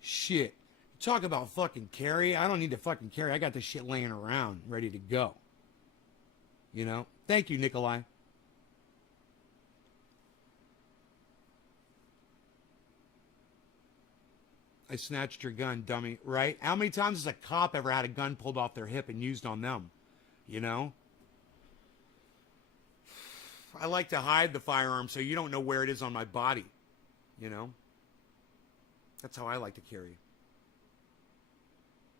Shit. Talk about fucking carry. I don't need to fucking carry. I got this shit laying around ready to go. You know? Thank you, Nikolai. I snatched your gun, dummy. Right? How many times has a cop ever had a gun pulled off their hip and used on them? You know? I like to hide the firearm so you don't know where it is on my body. You know? That's how I like to carry.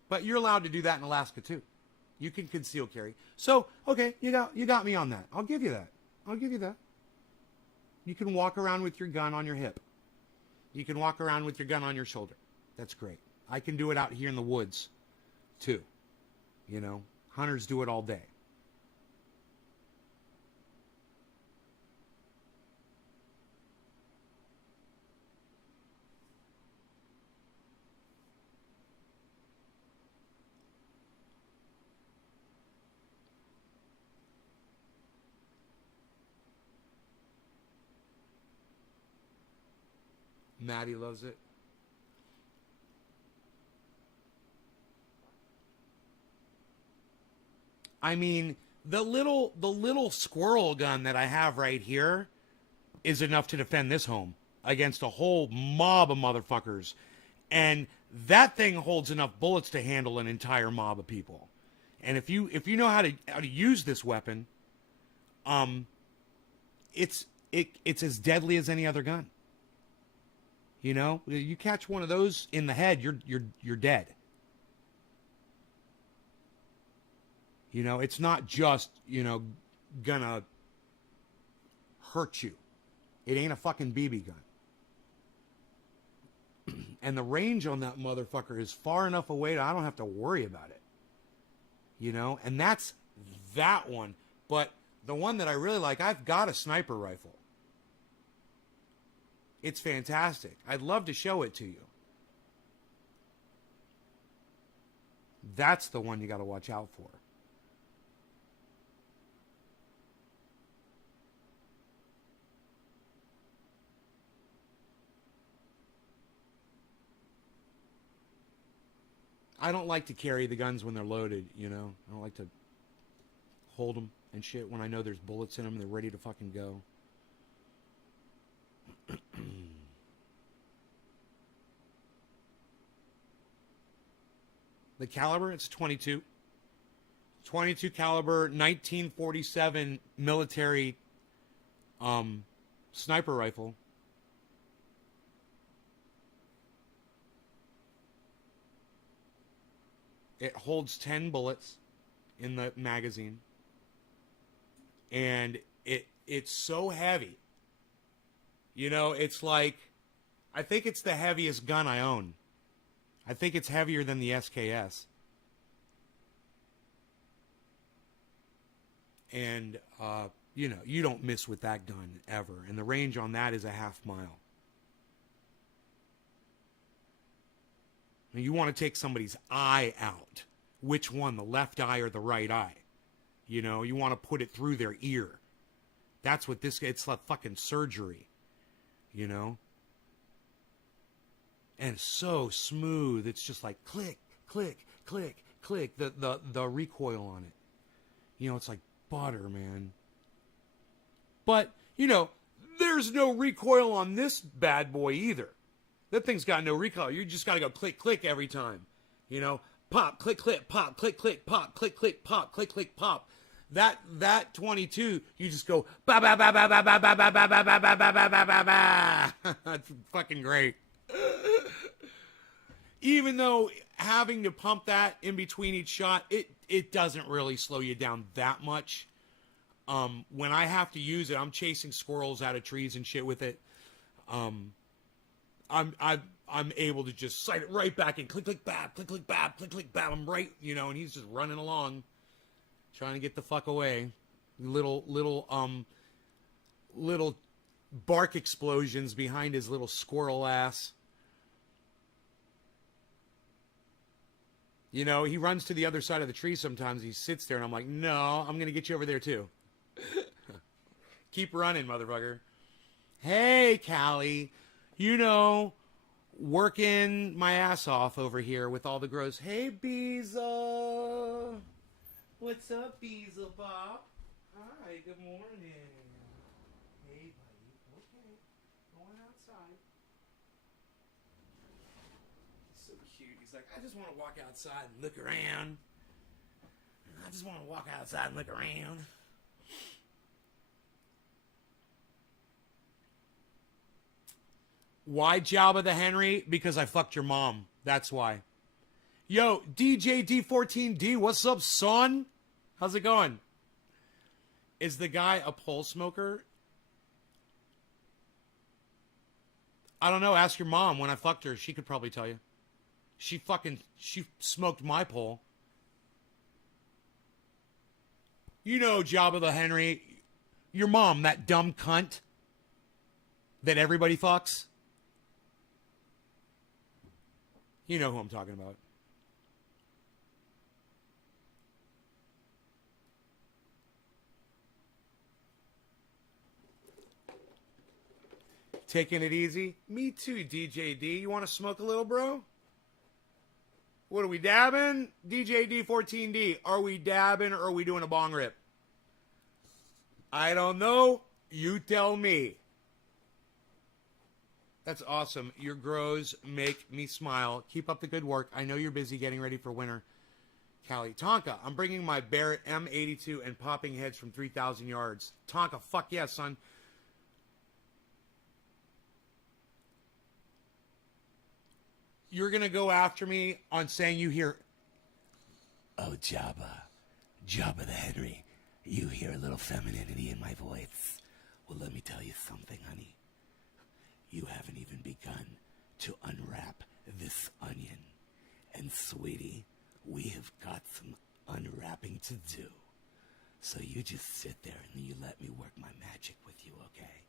But you're allowed to do that in Alaska too. You can conceal carry. So, okay, you got me on that. I'll give you that. I'll give you that. You can walk around with your gun on your hip. You can walk around with your gun on your shoulder. That's great. I can do it out here in the woods too. You know, hunters do it all day. Maddie loves it. I mean, the little squirrel gun that I have right here is enough to defend this home against a whole mob of motherfuckers. And that thing holds enough bullets to handle an entire mob of people. And if you know how to use this weapon, it's as deadly as any other gun. You know, you catch one of those in the head, you're dead. You know, it's not just, you know, gonna hurt you. It ain't a fucking BB gun. And the range on that motherfucker is far enough away that I don't have to worry about it. You know, and that's that one. But the one that I really like, I've got a sniper rifle. It's fantastic. I'd love to show it to you. That's the one you got to watch out for. I don't like to carry the guns when they're loaded, you know. I don't like to hold them and shit when I know there's bullets in them and they're ready to fucking go. The caliber, it's 22. 22 caliber, 1947 military sniper rifle. It holds 10 bullets in the magazine. And it's so heavy. You know, it's like, I think it's the heaviest gun I own. I think it's heavier than the SKS. And, you know, you don't miss with that gun ever. And the range on that is a half mile. And you want to take somebody's eye out. Which one, the left eye or the right eye? You know, you want to put it through their ear. That's what this, it's like fucking surgery. You know? And it's so smooth. It's just like click, click, click, click. The recoil on it. You know, it's like butter, man. But, you know, there's no recoil on this bad boy either. That thing's got no recoil. You just got to go click, click every time. You know, pop, click, click, pop, click, click, pop, click, click, pop, click, click, pop. That 22, you just go ba ba ba ba ba ba ba ba ba ba ba ba ba ba ba ba. That's fucking great. Even though having to pump that in between each shot, it doesn't really slow you down that much. When I have to use it, I'm chasing squirrels out of trees and shit with it. I'm able to just sight it right back and click, click, bap, click, click, bap, click, click, bap. I'm right, you know, and he's just running along, trying to get the fuck away. Little bark explosions behind his little squirrel ass. You know, he runs to the other side of the tree sometimes. He sits there, and I'm like, no, I'm going to get you over there, too. Keep running, motherfucker. Hey, Callie. You know, working my ass off over here with all the grows. Hey, Beezel. What's up, Beezel Bob? Hi, good morning. Hey, buddy. Okay. Going outside. So cute. He's like, I just want to walk outside and look around. I just want to walk outside and look around. Why Jabba the Henry? Because I fucked your mom. That's why. Yo, DJ D14D, what's up, son? How's it going? Is the guy a pole smoker? I don't know. Ask your mom. When I fucked her, she could probably tell you. She smoked my pole. You know Jabba the Henry. Your mom, that dumb cunt that everybody fucks. You know who I'm talking about. Taking it easy? Me too, DJD. You want to smoke a little, bro? What are we dabbing? DJ D14D. Are we dabbing or are we doing a bong rip? I don't know. You tell me. That's awesome. Your grows make me smile. Keep up the good work. I know you're busy getting ready for winter. Callie. Tonka, I'm bringing my Barrett M82 and popping heads from 3,000 yards. Tonka, fuck yeah, son. You're going to go after me on saying you hear, oh, Jabba the Henry, you hear a little femininity in my voice. Well, let me tell you something, honey. You haven't even begun to unwrap this onion. And, sweetie, we have got some unwrapping to do. So you just sit there and you let me work my magic with you, okay?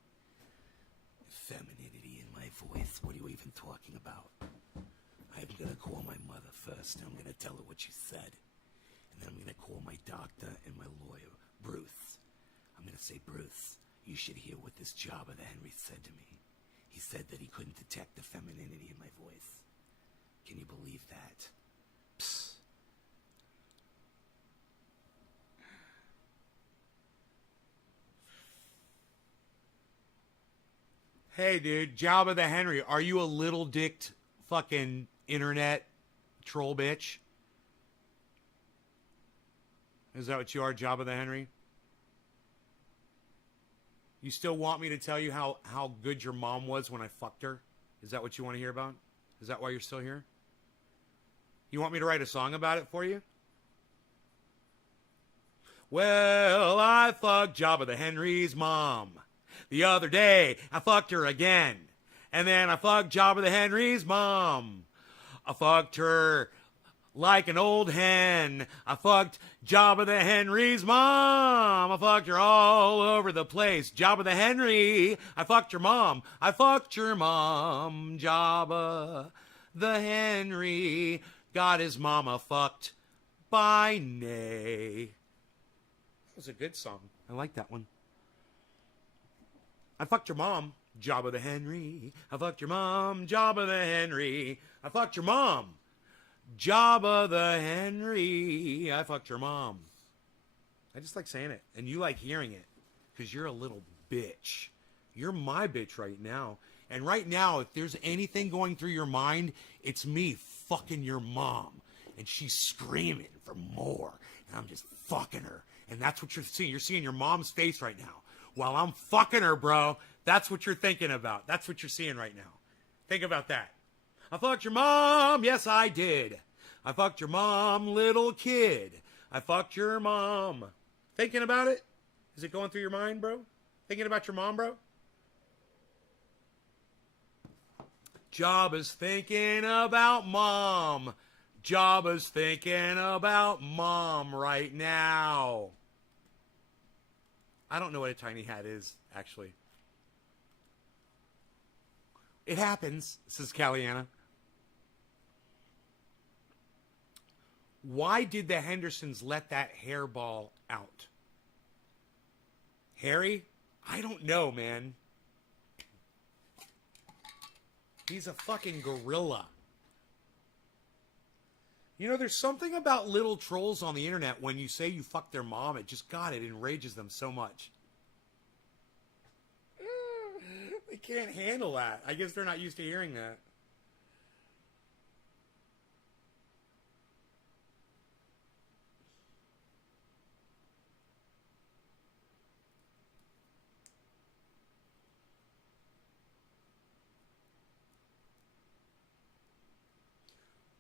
Femininity in my voice? What are you even talking about? I'm going to call my mother first, and I'm going to tell her what you said. And then I'm going to call my doctor and my lawyer, Bruce. I'm going to say, Bruce, you should hear what this Jabba the Henry said to me. He said that he couldn't detect the femininity in my voice. Can you believe that? Psst. Hey, dude, Jabba the Henry, are you a little dicked fucking internet troll bitch? Is that what you are, Jabba the Henry? You still want me to tell you how good your mom was when I fucked her? Is that what you want to hear about? Is that why you're still here? You want me to write a song about it for you? Well, I fucked Jabba the Henry's mom. The other day, I fucked her again. And then I fucked Jabba the Henry's mom. I fucked her like an old hen. I fucked Jabba the Henry's mom. I fucked her all over the place. Jabba the Henry, I fucked your mom. I fucked your mom. Jabba the Henry got his mama fucked by Nay. That was a good song. I like that one. I fucked your mom, Jabba the Henry. I fucked your mom, Jabba the Henry. I fucked your mom, Jabba the Henry. I fucked your mom. I just like saying it, and you like hearing it, because you're a little bitch. You're my bitch right now. And right now, if there's anything going through your mind, it's me fucking your mom. And she's screaming for more. And I'm just fucking her. And that's what you're seeing. You're seeing your mom's face right now. While I'm fucking her, bro, that's what you're thinking about. That's what you're seeing right now. Think about that. I fucked your mom. Yes, I did. I fucked your mom, little kid. I fucked your mom. Thinking about it? Is it going through your mind, bro? Thinking about your mom, bro? Jabba's thinking about mom. Jabba's thinking about mom right now. I don't know what a tiny hat is, actually. It happens, says Caliana. Why did the Hendersons let that hairball out? Harry? I don't know, man. He's a fucking gorilla. You know, there's something about little trolls on the internet when you say you fucked their mom. It just, God, it enrages them so much. They can't handle that. I guess they're not used to hearing that.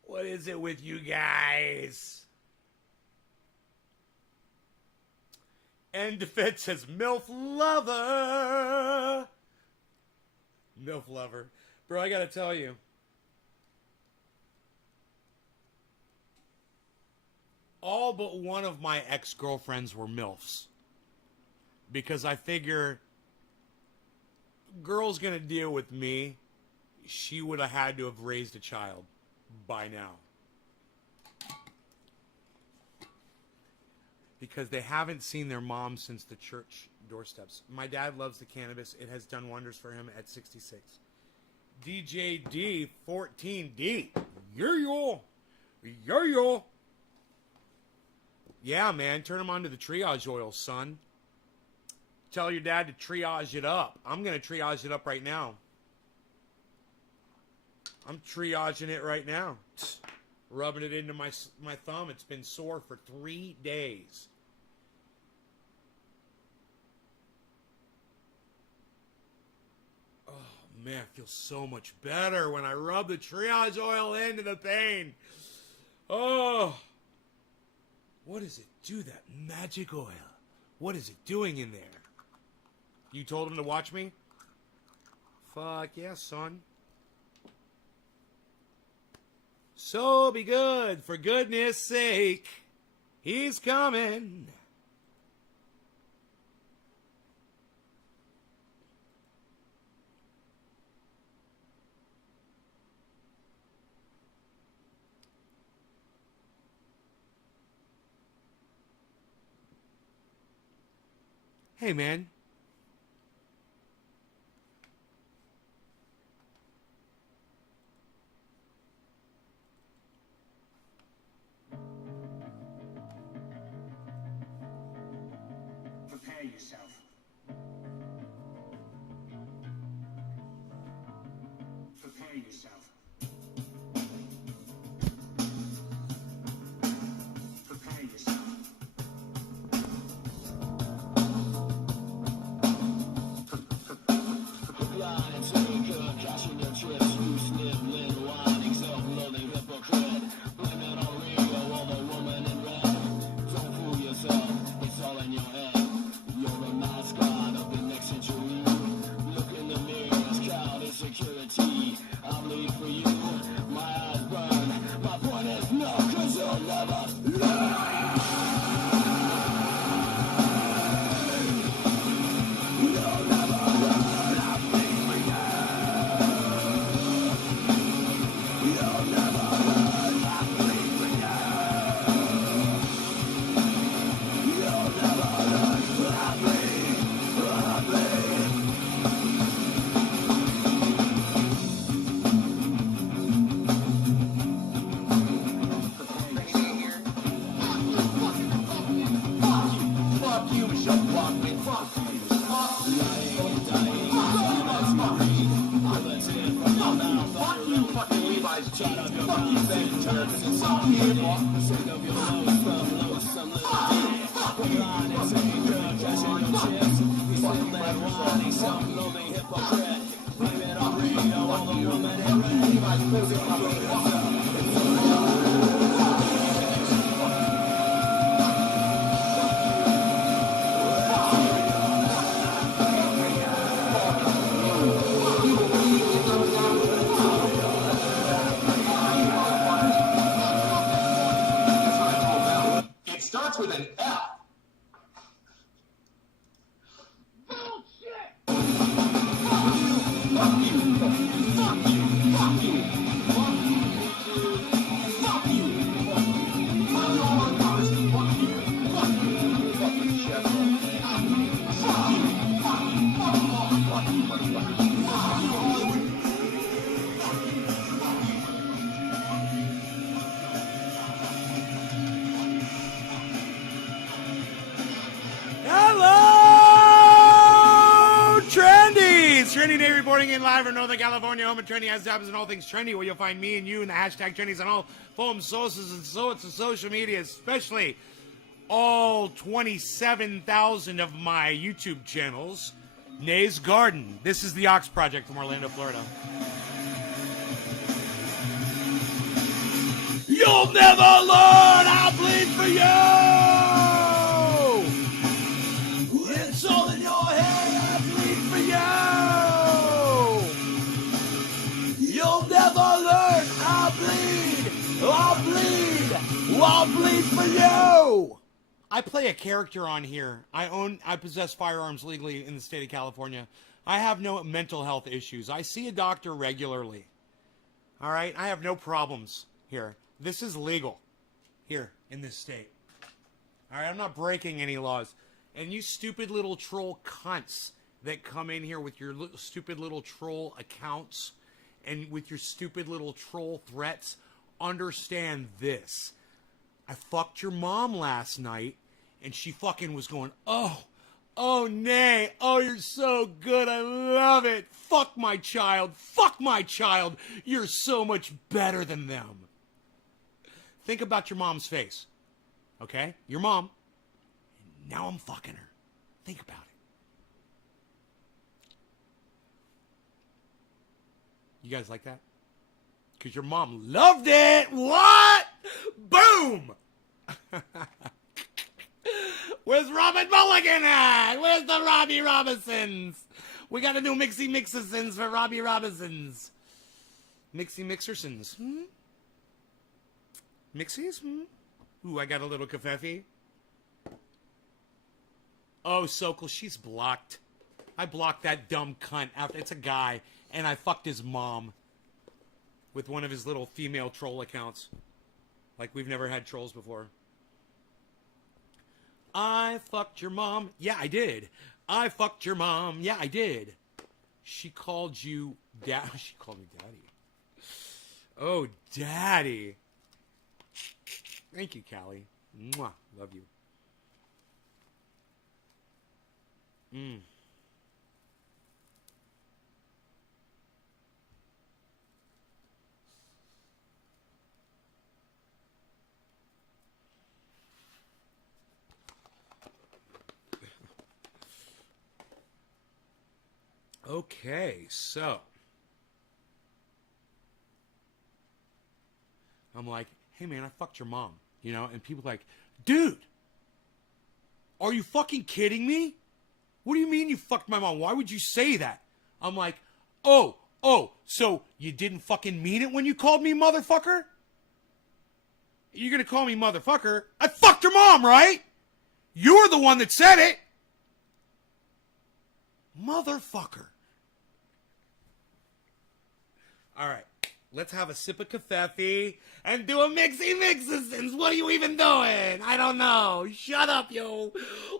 What is it with you guys? End defense says MILF lover. MILF lover. Bro, I gotta tell you. All but one of my ex-girlfriends were MILFs. Because I figure, girl's gonna deal with me. She would have had to have raised a child by now. Because they haven't seen their mom since the church doorsteps. My dad loves the cannabis. It has done wonders for him at 66. DJD 14D. Yo. Yeah, man. Turn him on to the triage oil, son. Tell your dad to triage it up. I'm going to triage it up right now. I'm triaging it right now. Rubbing it into my thumb. It's been sore for 3 days. Oh, man, it feels so much better when I rub the triage oil into the pain. Oh. What does it do, that magic oil? What is it doing in there? You told him to watch me? Fuck yeah, son. So be good, for goodness sake. He's coming. Hey, man. Prepare yourself. Prepare yourself. Prepare yourself. Cashing your chips, you sniffling, wine, exalt, loathing, hypocrite. When you, Michelle Blockman. Fuck you. Fuck you. Fuck you, fucking Levi's jeans. Fuck you, Ben Jerks. Fuck you. It starts with an F. Hello, Trendies! Trendy Day reporting in live from Northern California. Home of Trendy has jobs and all things trendy, where you'll find me and you in the hashtag Trendies on all forum sources and sorts of social media, especially all 27,000 of my YouTube channels. Nay's Garden. This is the Ox Project from Orlando, Florida. You'll never learn! I'll bleed for you! It's all in your head, I'll bleed for you! You'll never learn! I'll bleed! I'll bleed! I'll bleed for you! I play a character on here. I possess firearms legally in the state of California. I have no mental health issues. I see a doctor regularly. All right? I have no problems here. This is legal here in this state. All right? I'm not breaking any laws. And you stupid little troll cunts that come in here with your stupid little troll accounts and with your stupid little troll threats, understand this. I fucked your mom last night, and she fucking was going, oh, Nay, oh, you're so good, I love it. Fuck my child, you're so much better than them. Think about your mom's face, okay? Your mom, and now I'm fucking her. Think about it. You guys like that? Because your mom loved it. What? Boom! Where's Robert Mulligan at? Where's the Robbie Robinsons? We got to do Mixie Mixersons for Robbie Robinsons. Mixie Mixersons. Mixies? Ooh, I got a little covfefe. Oh, Sokol, she's blocked. I blocked that dumb cunt after. It's a guy, and I fucked his mom with one of his little female troll accounts. Like we've never had trolls before. I fucked your mom. Yeah, I did. I fucked your mom. Yeah, I did. She called you dad. She called me daddy. Oh, daddy. Thank you, Callie. Mwah. Love you. Okay, so I'm like, hey man, I fucked your mom, you know, and people are like, dude, are you fucking kidding me? What do you mean you fucked my mom? Why would you say that? I'm like, oh, so you didn't fucking mean it when you called me motherfucker? You're gonna call me motherfucker? I fucked your mom, right? You're the one that said it. Motherfucker. All right, let's have a sip of covfefe and do a mixy mixes. What are you even doing? I don't know. Shut up, yo.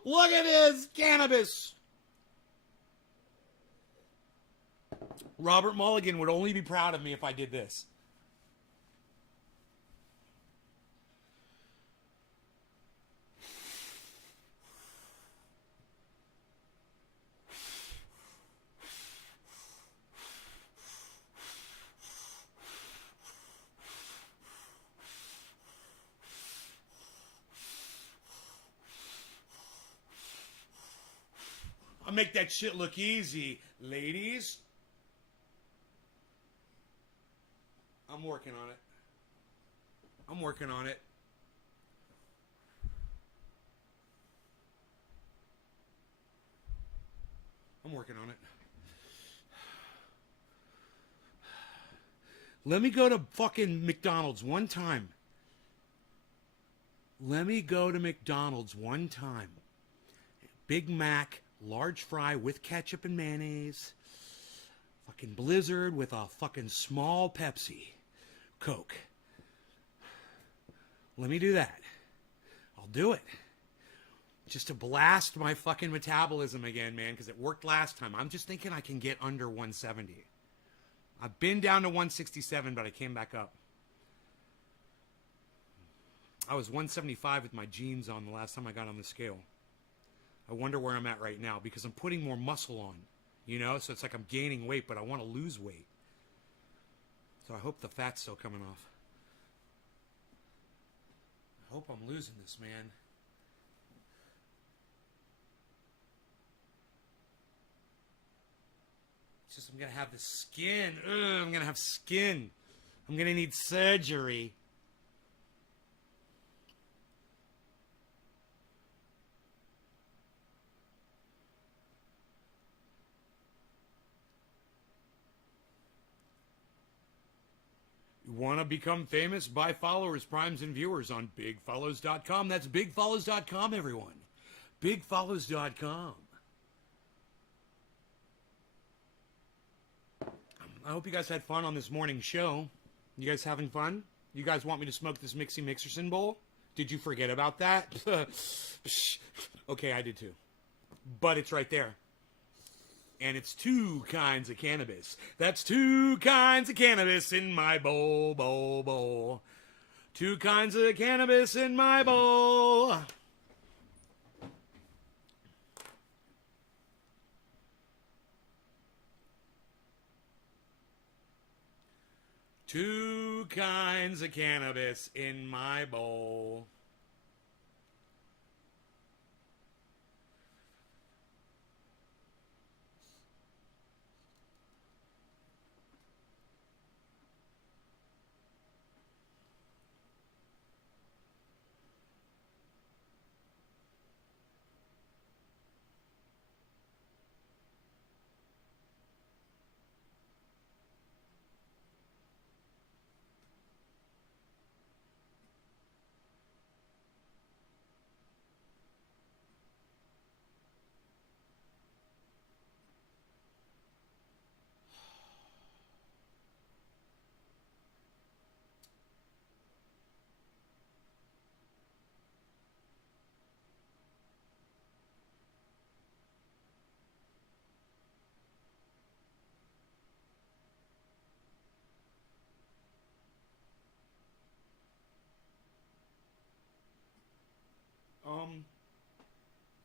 Look at this cannabis. Robert Mulligan would only be proud of me if I did this. I'll make that shit look easy, ladies. I'm working on it. I'm working on it. I'm working on it. Let me go to fucking McDonald's one time. Let me go to McDonald's one time. Big Mac, large fry with ketchup and mayonnaise. Fucking Blizzard with a fucking small Pepsi. Coke. Let me do that. I'll do it. Just to blast my fucking metabolism again, man, because it worked last time. I'm just thinking I can get under 170. I've been down to 167, but I came back up. I was 175 with my jeans on the last time I got on the scale. I wonder where I'm at right now because I'm putting more muscle on, you know? So it's like I'm gaining weight, but I want to lose weight. So I hope the fat's still coming off. I hope I'm losing this, man. It's just I'm going to have the skin. Ugh, I'm going to have skin. I'm going to need surgery. You want to become famous? Buy followers, primes, and viewers on bigfollows.com. That's bigfollows.com, everyone. Bigfollows.com. I hope you guys had fun on this morning show. You guys having fun? You guys want me to smoke this Mixie Mixerson bowl? Did you forget about that? Okay, I did too. But it's right there. And it's 2 kinds of cannabis. That's 2 kinds of cannabis in my bowl, bowl, bowl. 2 kinds of cannabis in my bowl. Two kinds of cannabis in my bowl.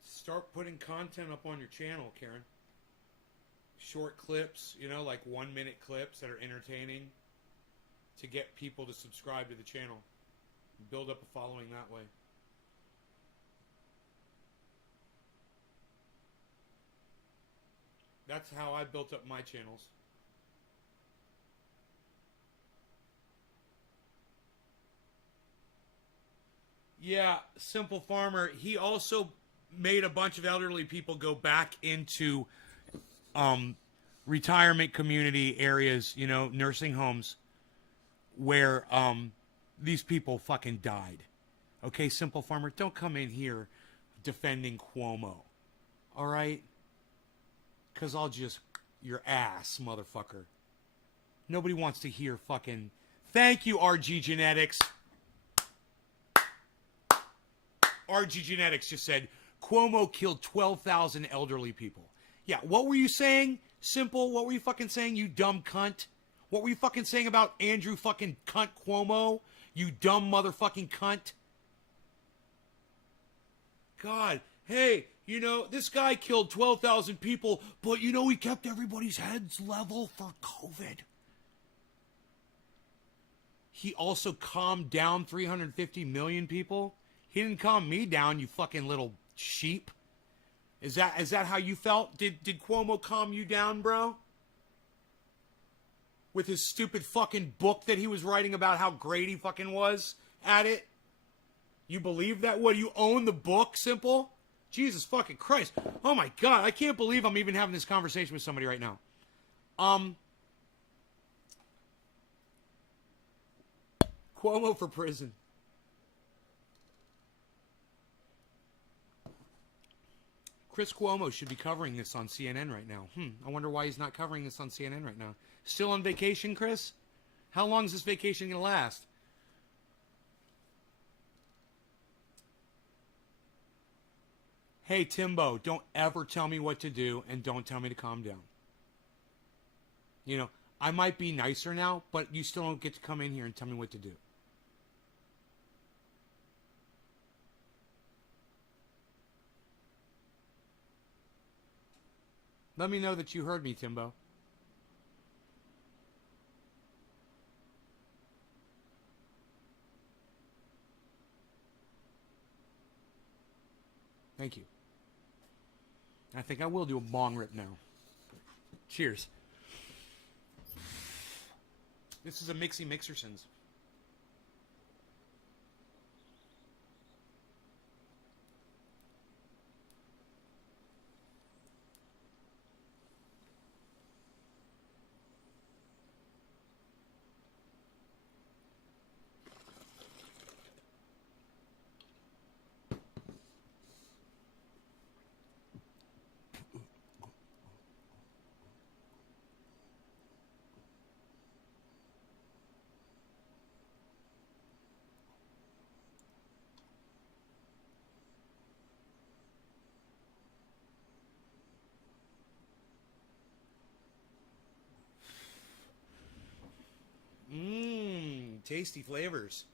Start putting content up on your channel, Karen. Short clips, you know, like 1-minute clips that are entertaining to get people to subscribe to the channel. Build up a following that way. That's how I built up my channels. Yeah, Simple Farmer, he also made a bunch of elderly people go back into retirement community areas, you know, nursing homes where these people fucking died. Okay, Simple Farmer, don't come in here defending Cuomo. All right? Because I'll just... your ass, motherfucker. Nobody wants to hear fucking... Thank you, RG Genetics. RG Genetics just said, Cuomo killed 12,000 elderly people. Yeah, what were you saying? Simple, what were you fucking saying, you dumb cunt? What were you fucking saying about Andrew fucking cunt Cuomo? You dumb motherfucking cunt? God, hey, you know, this guy killed 12,000 people, but you know he kept everybody's heads level for COVID. He also calmed down 350 million people. He didn't calm me down, you fucking little sheep. Is that how you felt? Did Cuomo calm you down, bro? With his stupid fucking book that he was writing about how great he fucking was at it? You believe that? What, you own the book, Simple? Jesus fucking Christ. Oh my God, I can't believe I'm even having this conversation with somebody right now. Cuomo for prison. Chris Cuomo should be covering this on CNN right now. I wonder why he's not covering this on CNN right now. Still on vacation, Chris? How long is this vacation going to last? Hey, Timbo, don't ever tell me what to do and don't tell me to calm down. You know, I might be nicer now, but you still don't get to come in here and tell me what to do. Let me know that you heard me, Timbo. Thank you. I think I will do a bong rip now. Cheers. This is a Mixie Mixersons. Tasty flavors.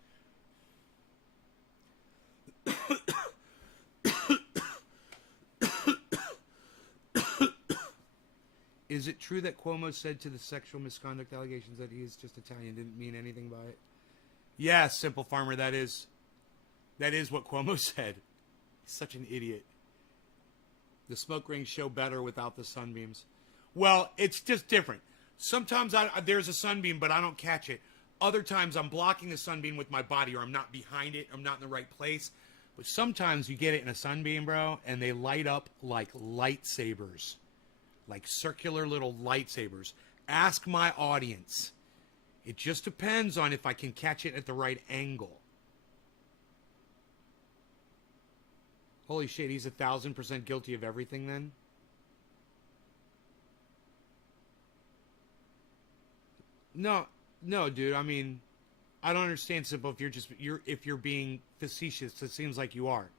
Is it true that Cuomo said to the sexual misconduct allegations that he is just Italian, didn't mean anything by it? Yes, Simple Farmer, that is what Cuomo said. He's such an idiot. The smoke rings show better without the sunbeams. Well, it's just different. Sometimes there's a sunbeam, but I don't catch it. Other times I'm blocking the sunbeam with my body, or I'm not behind it, I'm not in the right place. But sometimes you get it in a sunbeam, bro, and they light up like lightsabers. Like circular little lightsabers. Ask my audience. It just depends on if I can catch it at the right angle. Holy shit, he's 1,000% guilty of everything then? No, dude. I mean, I don't understand, Simple. If you're being facetious, it seems like you are.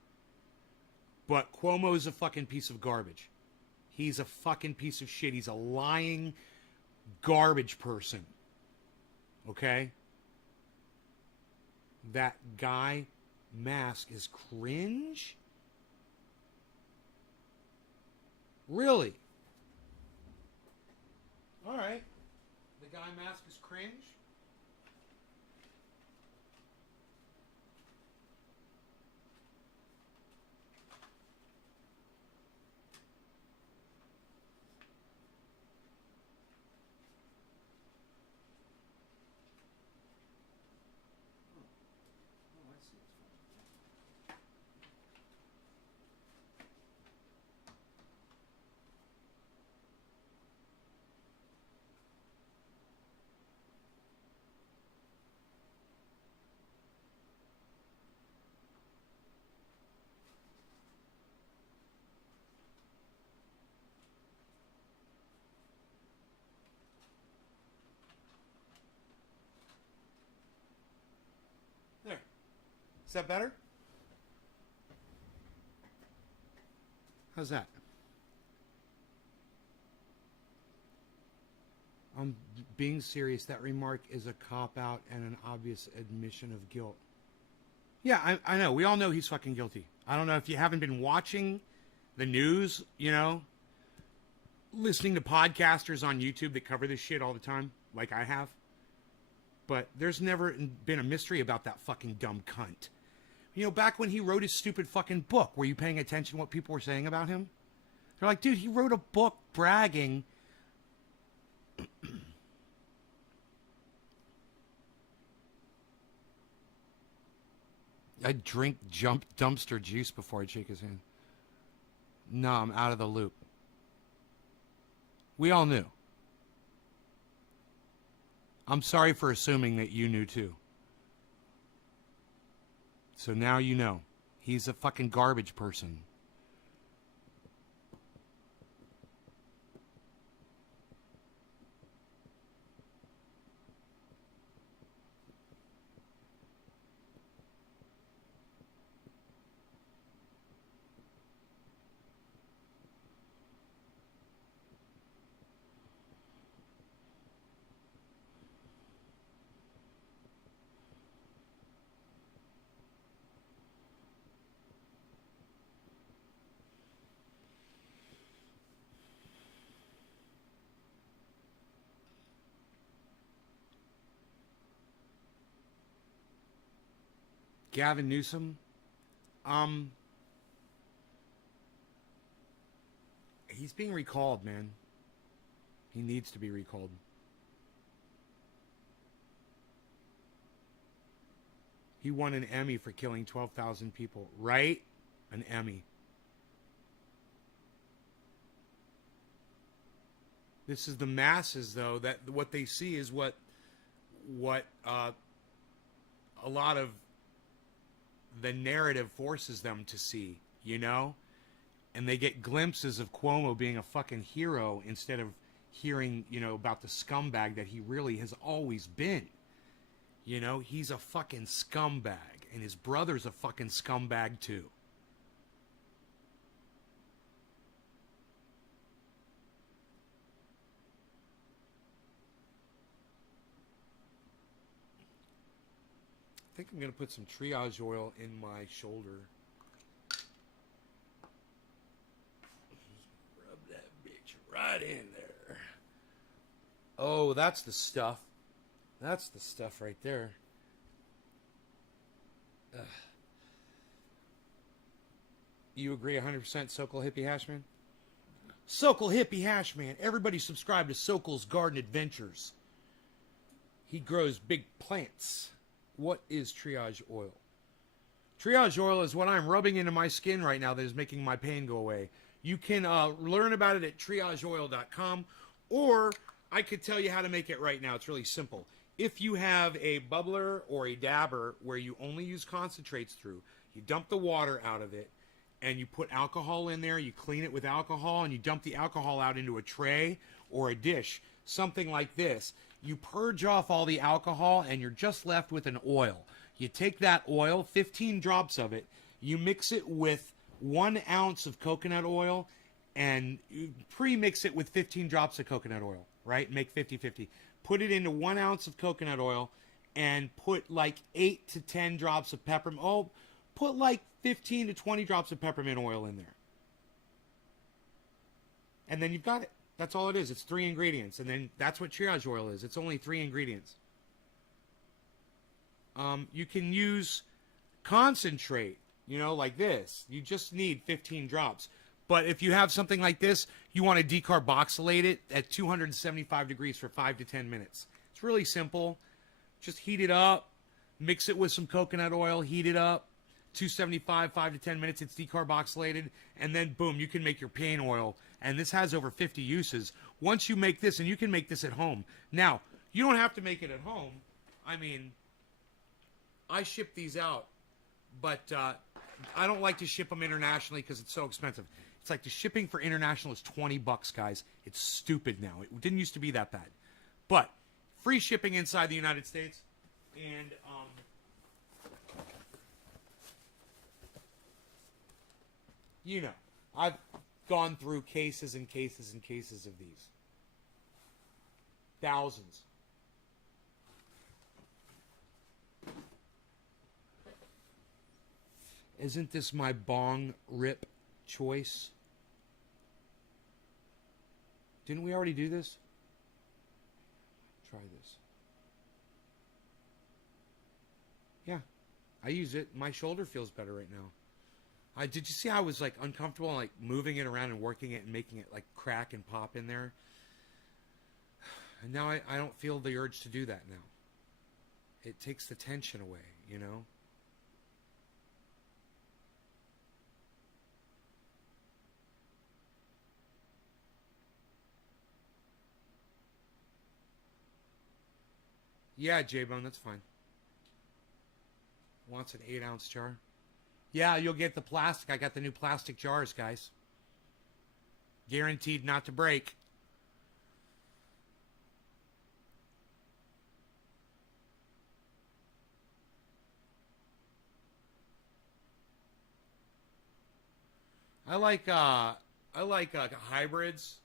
But Cuomo's a fucking piece of garbage. He's a fucking piece of shit. He's a lying garbage person. Okay? That guy mask is cringe? Really? All right. The guy mask is cringe? There. Is that better? How's that? I'm being serious. That remark is a cop-out and an obvious admission of guilt. Yeah, I know. We all know he's fucking guilty. I don't know if you haven't been watching the news, you know, listening to podcasters on YouTube that cover this shit all the time, like I have. But there's never been a mystery about that fucking dumb cunt. You know, back when he wrote his stupid fucking book, were you paying attention to what people were saying about him? They're like, dude, he wrote a book bragging. I'd drink dumpster juice before I'd shake his hand. No, I'm out of the loop. We all knew. I'm sorry for assuming that you knew too. So now you know. He's a fucking garbage person. Gavin Newsom, he's being recalled, man. He needs to be recalled. He won an Emmy for killing 12,000 people, right? An Emmy. This is the masses, though, that what they see is what a lot of the narrative forces them to see, you know? And they get glimpses of Cuomo being a fucking hero instead of hearing, you know, about the scumbag that he really has always been. You know, he's a fucking scumbag, and his brother's a fucking scumbag too. I think I'm going to put some triage oil in my shoulder. Rub that bitch right in there. Oh, that's the stuff. That's the stuff right there. Ugh. You agree 100% Sokol Hippie Hashman? Sokol Hippie Hashman. Everybody subscribe to Sokol's Garden Adventures. He grows big plants. What is triage oil? Triage oil is what I'm rubbing into my skin right now that is making my pain go away. You can learn about it at triageoil.com, or I could tell you how to make it right now. It's really simple. If you have a bubbler or a dabber where you only use concentrates through, you dump the water out of it, and you put alcohol in there, you clean it with alcohol, and you dump the alcohol out into a tray or a dish, something like this. You purge off all the alcohol, and you're just left with an oil. You take that oil, 15 drops of it, you mix it with 1 ounce of coconut oil, and you pre-mix it with 15 drops of coconut oil, right? Make 50-50. Put it into 1 ounce of coconut oil, and put like 8 to 10 drops of peppermint. Oh, put like 15 to 20 drops of peppermint oil in there. And then you've got it. That's all it is. It's 3 ingredients. And then that's what triage oil is. It's only 3 ingredients. You can use concentrate, you know, like this. You just need 15 drops. But if you have something like this, you want to decarboxylate it at 275 degrees for 5 to 10 minutes. It's really simple. Just heat it up, mix it with some coconut oil, heat it up, 275, 5 to 10 minutes, it's decarboxylated, and then boom, you can make your pain oil. And this has over 50 uses. Once you make this, and you can make this at home. Now, you don't have to make it at home. I mean, I ship these out, but I don't like to ship them internationally because it's so expensive. It's like the shipping for international is $20, guys. It's stupid now. It didn't used to be that bad. But free shipping inside the United States. And you know, I've gone through cases and cases and cases of these. Thousands. Isn't this my bong rip choice? Didn't we already do this? Try this. Yeah, I use it. My shoulder feels better right now. Did you see how I was like uncomfortable, like moving it around and working it and making it like crack and pop in there? And now I don't feel the urge to do that now. It takes the tension away, you know? Yeah, J-Bone, that's fine. Wants an 8-ounce jar. Yeah, you'll get the plastic. I got the new plastic jars, guys. Guaranteed not to break. I like hybrids,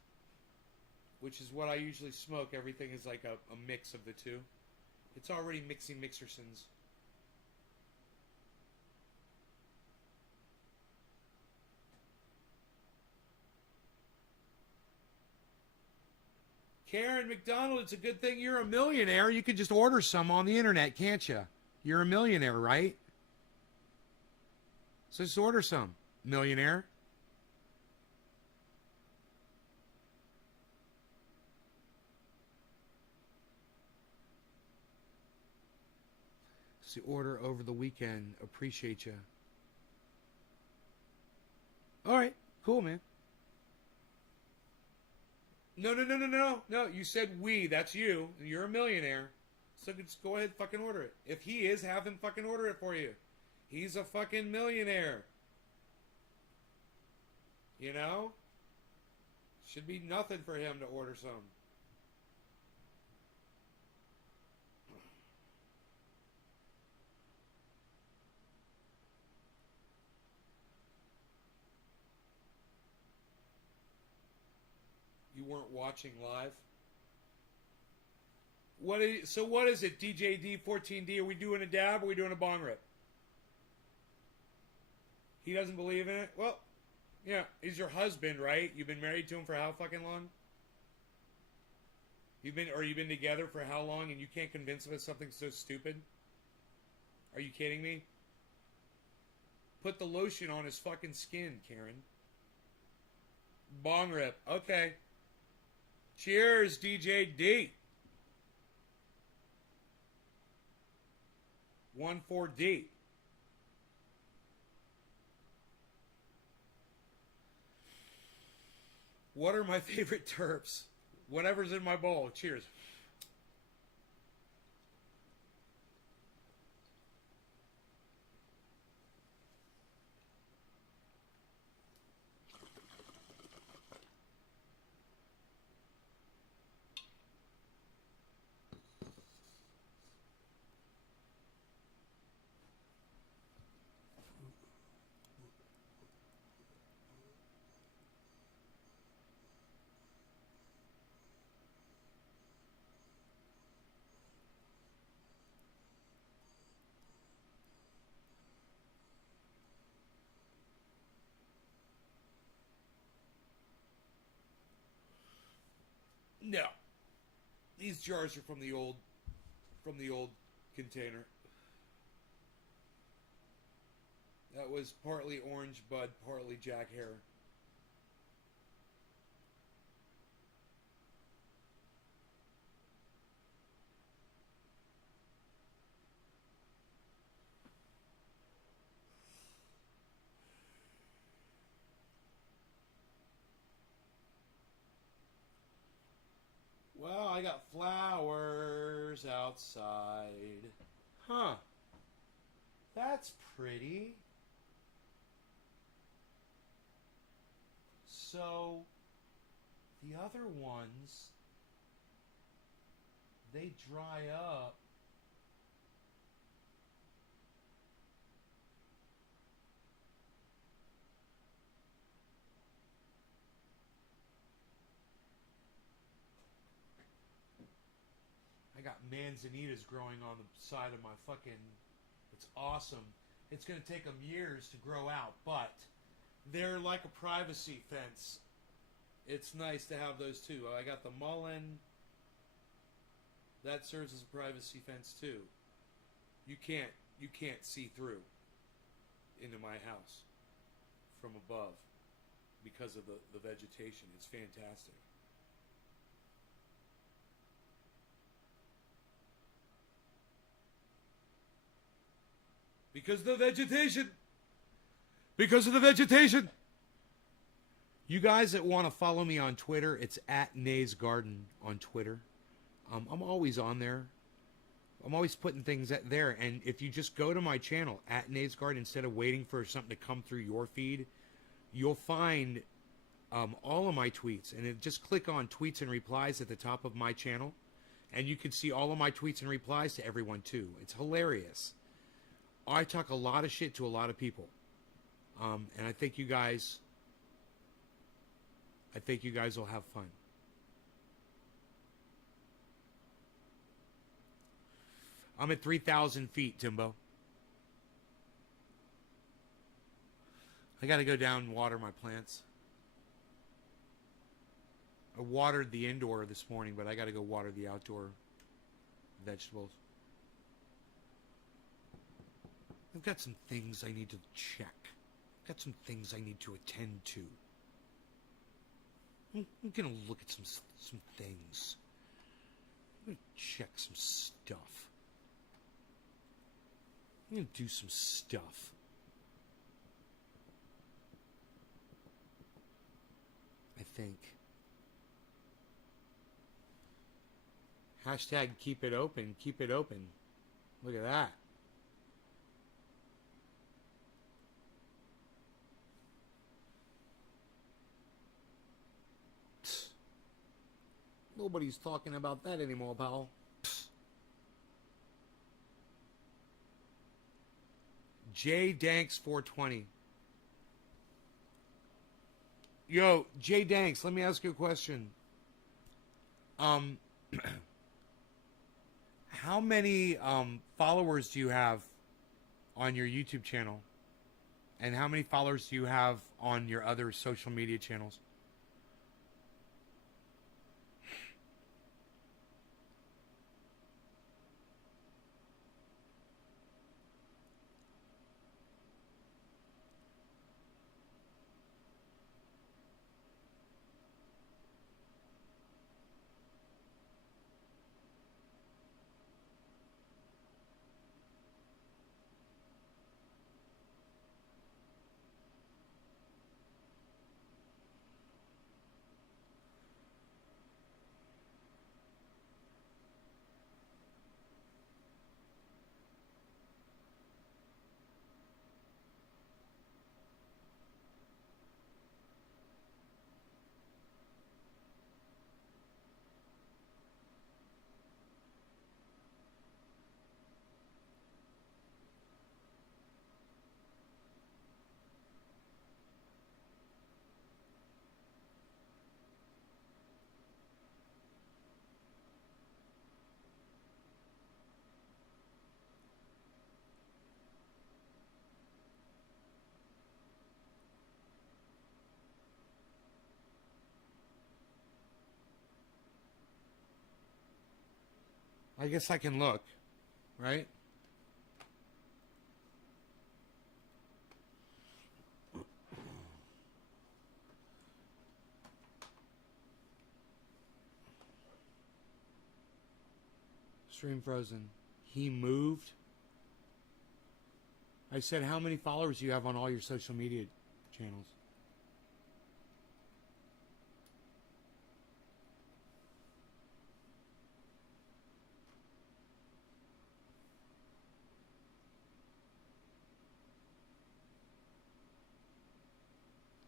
which is what I usually smoke. Everything is like a mix of the two. It's already mixing Mixersons. Karen McDonald, it's a good thing you're a millionaire. You could just order some on the internet, can't you? You're a millionaire, right? So just order some, millionaire. See, order over the weekend. Appreciate you. All right, cool, man. No. You said we. That's you. You're a millionaire. So just go ahead and fucking order it. If he is, have him fucking order it for you. He's a fucking millionaire. You know? Should be nothing for him to order some. You weren't watching live? What is it, DJD 14D? Are we doing a dab or are we doing a bong rip? He doesn't believe in it? Well, yeah, he's your husband, right? You've been married to him for how fucking long? You've been together for how long and you can't convince him of something so stupid? Are you kidding me? Put the lotion on his fucking skin, Karen. Bong rip. Okay. Cheers, DJ D. 1-4D. What are my favorite terps? Whatever's in my bowl. Cheers. No. These jars are from the old container. That was partly orange bud, partly Jack Hare. Well, I got flowers outside. Huh. That's pretty. So, the other ones, they dry up. I got manzanitas growing on the side of my fucking... It's awesome. It's going to take them years to grow out, but they're like a privacy fence. It's nice to have those too. I got the mullein. That serves as a privacy fence too. You can't see through into my house. from above because of the vegetation. It's fantastic. Because of the vegetation. Because of the vegetation. You guys that want to follow me on Twitter, it's at Nay's Garden on Twitter. I'm always on there. I'm always putting things there. And if you just go to my channel, at Nay's Garden, instead of waiting for something to come through your feed, you'll find all of my tweets. And just click on tweets and replies at the top of my channel. And you can see all of my tweets and replies to everyone, too. It's hilarious. I talk a lot of shit to a lot of people. And I think you guys will have fun. I'm at 3,000 feet, Timbo. I got to go down and water my plants. I watered the indoor this morning, but I got to go water the outdoor vegetables. I've got some things I need to check. I've got some things I need to attend to. I'm going to look at some things. I'm going to check some stuff. I'm going to do some stuff. I think. Hashtag keep it open. Keep it open. Look at that. Nobody's talking about that anymore, pal. J Danks 420. Yo, J Danks, let me ask you a question. How many followers do you have on your YouTube channel? And how many followers do you have on your other social media channels? I guess I can look, right? Stream frozen. He moved. I said, how many followers do you have on all your social media channels?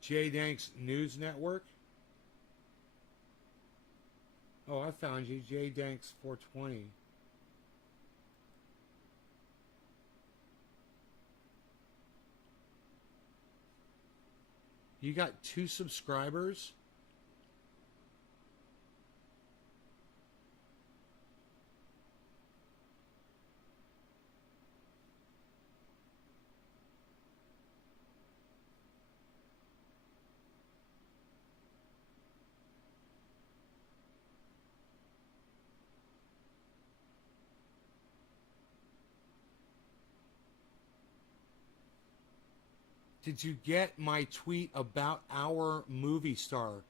J Danks News Network. Oh, I found you. J Danks 420. You got 2 subscribers? Did you get my tweet about our movie star?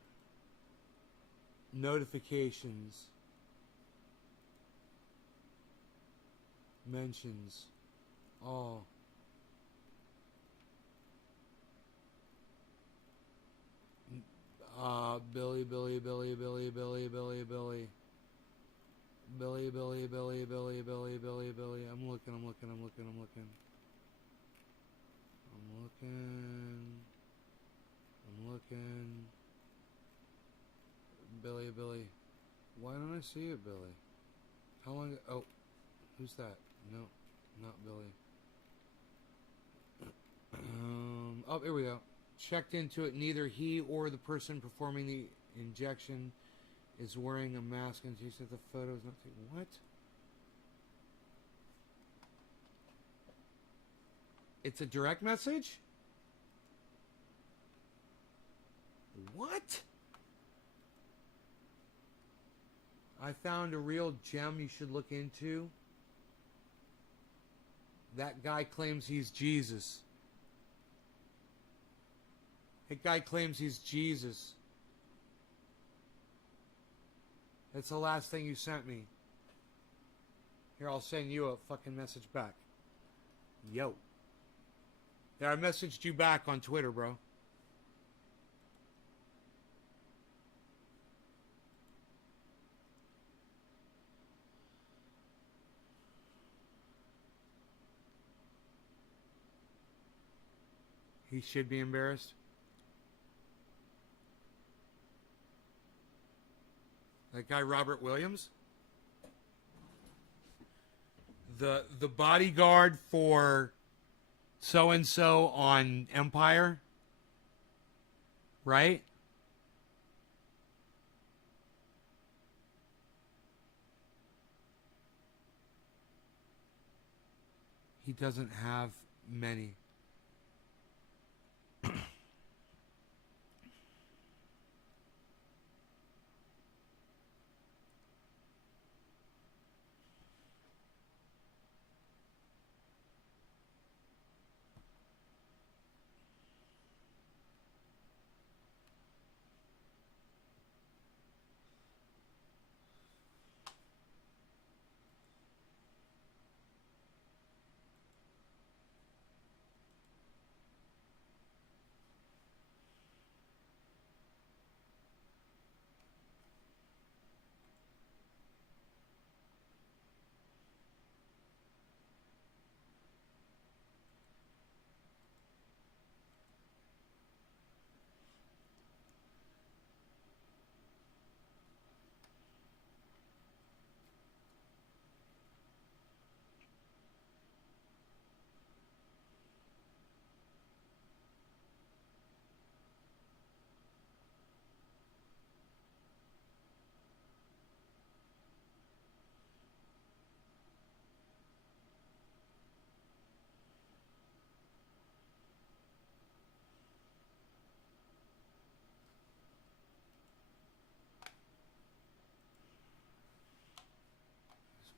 Notifications. Mentions. Oh. Billy. Billy. I'm looking. Billy. Why don't I see it, Billy? How long? Oh, who's that? No, not Billy. Oh, here we go. Checked into it. Neither he or the person performing the injection is wearing a mask, and he said the photo is not taken. What? It's a direct message? What? I found a real gem you should look into. That guy claims he's Jesus. That guy claims he's Jesus. That's the last thing you sent me. Here, I'll send you a fucking message back. Yo. Yeah, I messaged you back on Twitter, bro. He should be embarrassed. That guy Robert Williams? The bodyguard for so-and-so on Empire? Right? He doesn't have many.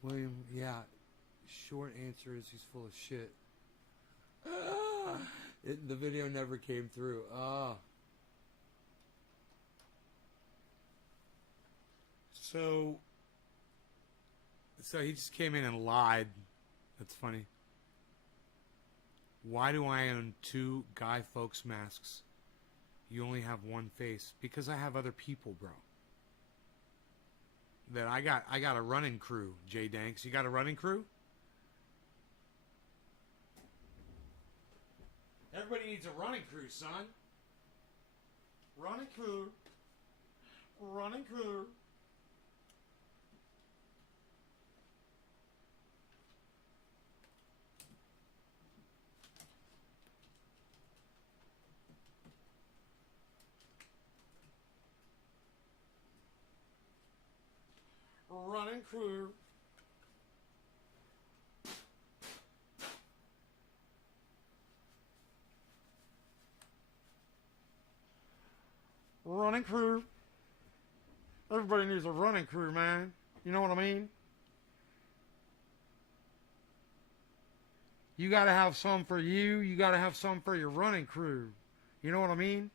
William, yeah. Short answer is he's full of shit. The video never came through. So he just came in and lied. That's funny. Why do I own 2 Guy Fawkes masks? You only have one face. Because I have other people, bro. That I got a running crew, Jay Danks. You got a running crew? Everybody needs a running crew, son. Running crew. Running crew. Running crew. Running crew. Everybody needs a running crew, man. You know what I mean? You got to have some for you. You got to have some for your running crew. You know what I mean?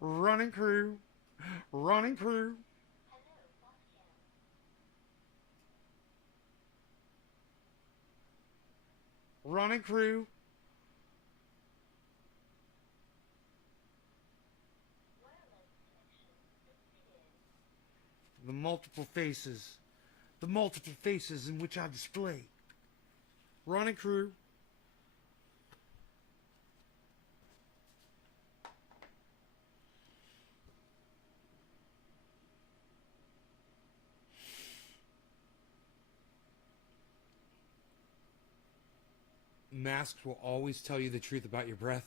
Running crew. Running crew. Running crew. The multiple faces. The multiple faces in which I display. Running crew. Masks will always tell you the truth about your breath.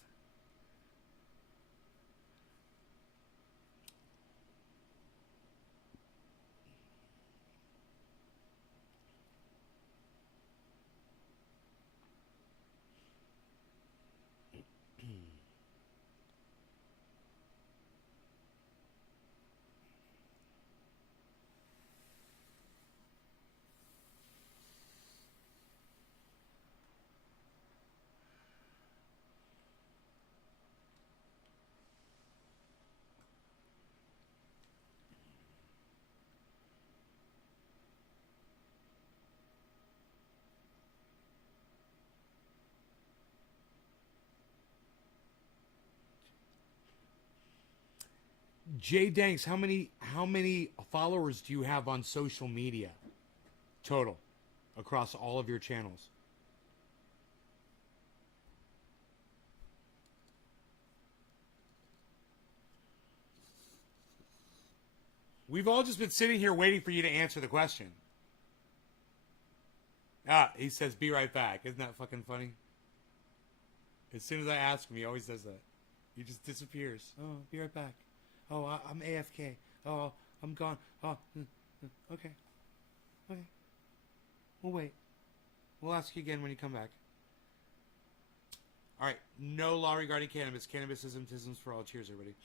Jay Danks, how many followers do you have on social media total across all of your channels? We've all just been sitting here waiting for you to answer the question. Ah, he says, be right back. Isn't that fucking funny? As soon as I ask him, he always says that. He just disappears. Oh, be right back. Oh, I'm AFK. Oh, I'm gone. Oh, okay. Okay. We'll wait. We'll ask you again when you come back. All right. No law regarding cannabis. Cannabisism, tisms for all. Cheers, everybody.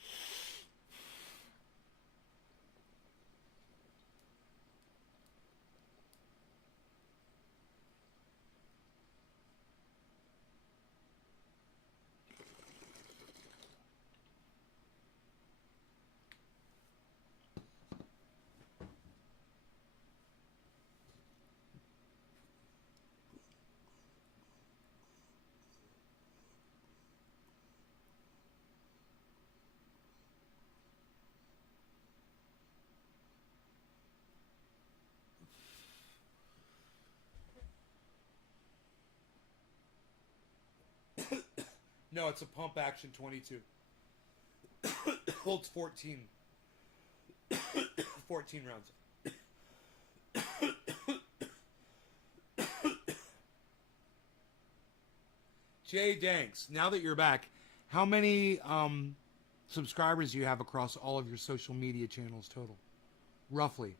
No, it's a pump action 22. Holds 14. 14 rounds. Jay Danks, now that you're back, how many subscribers do you have across all of your social media channels total? Roughly.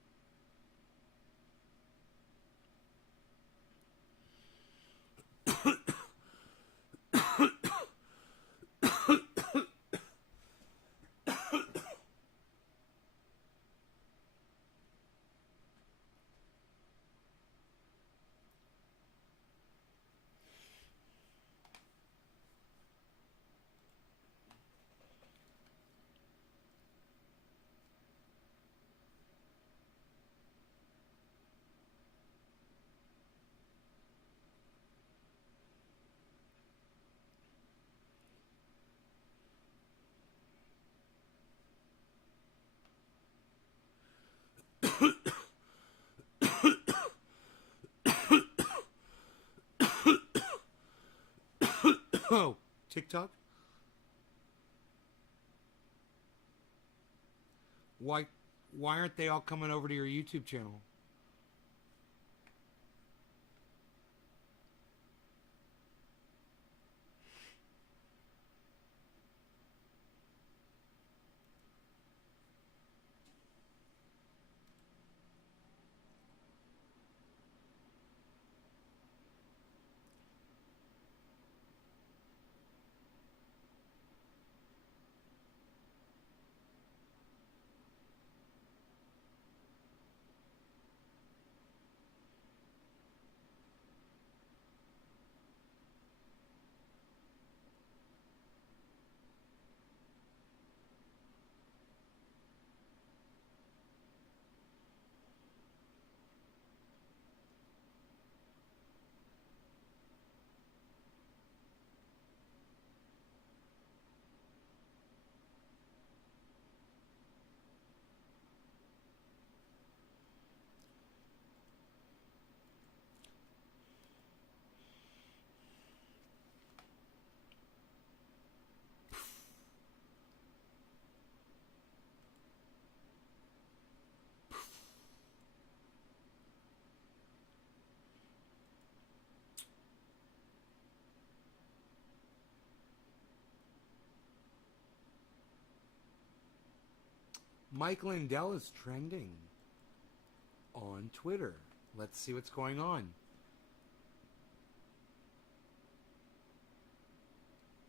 Oh, TikTok? Why aren't they all coming over to your YouTube channel? Mike Lindell is trending on Twitter. Let's see what's going on.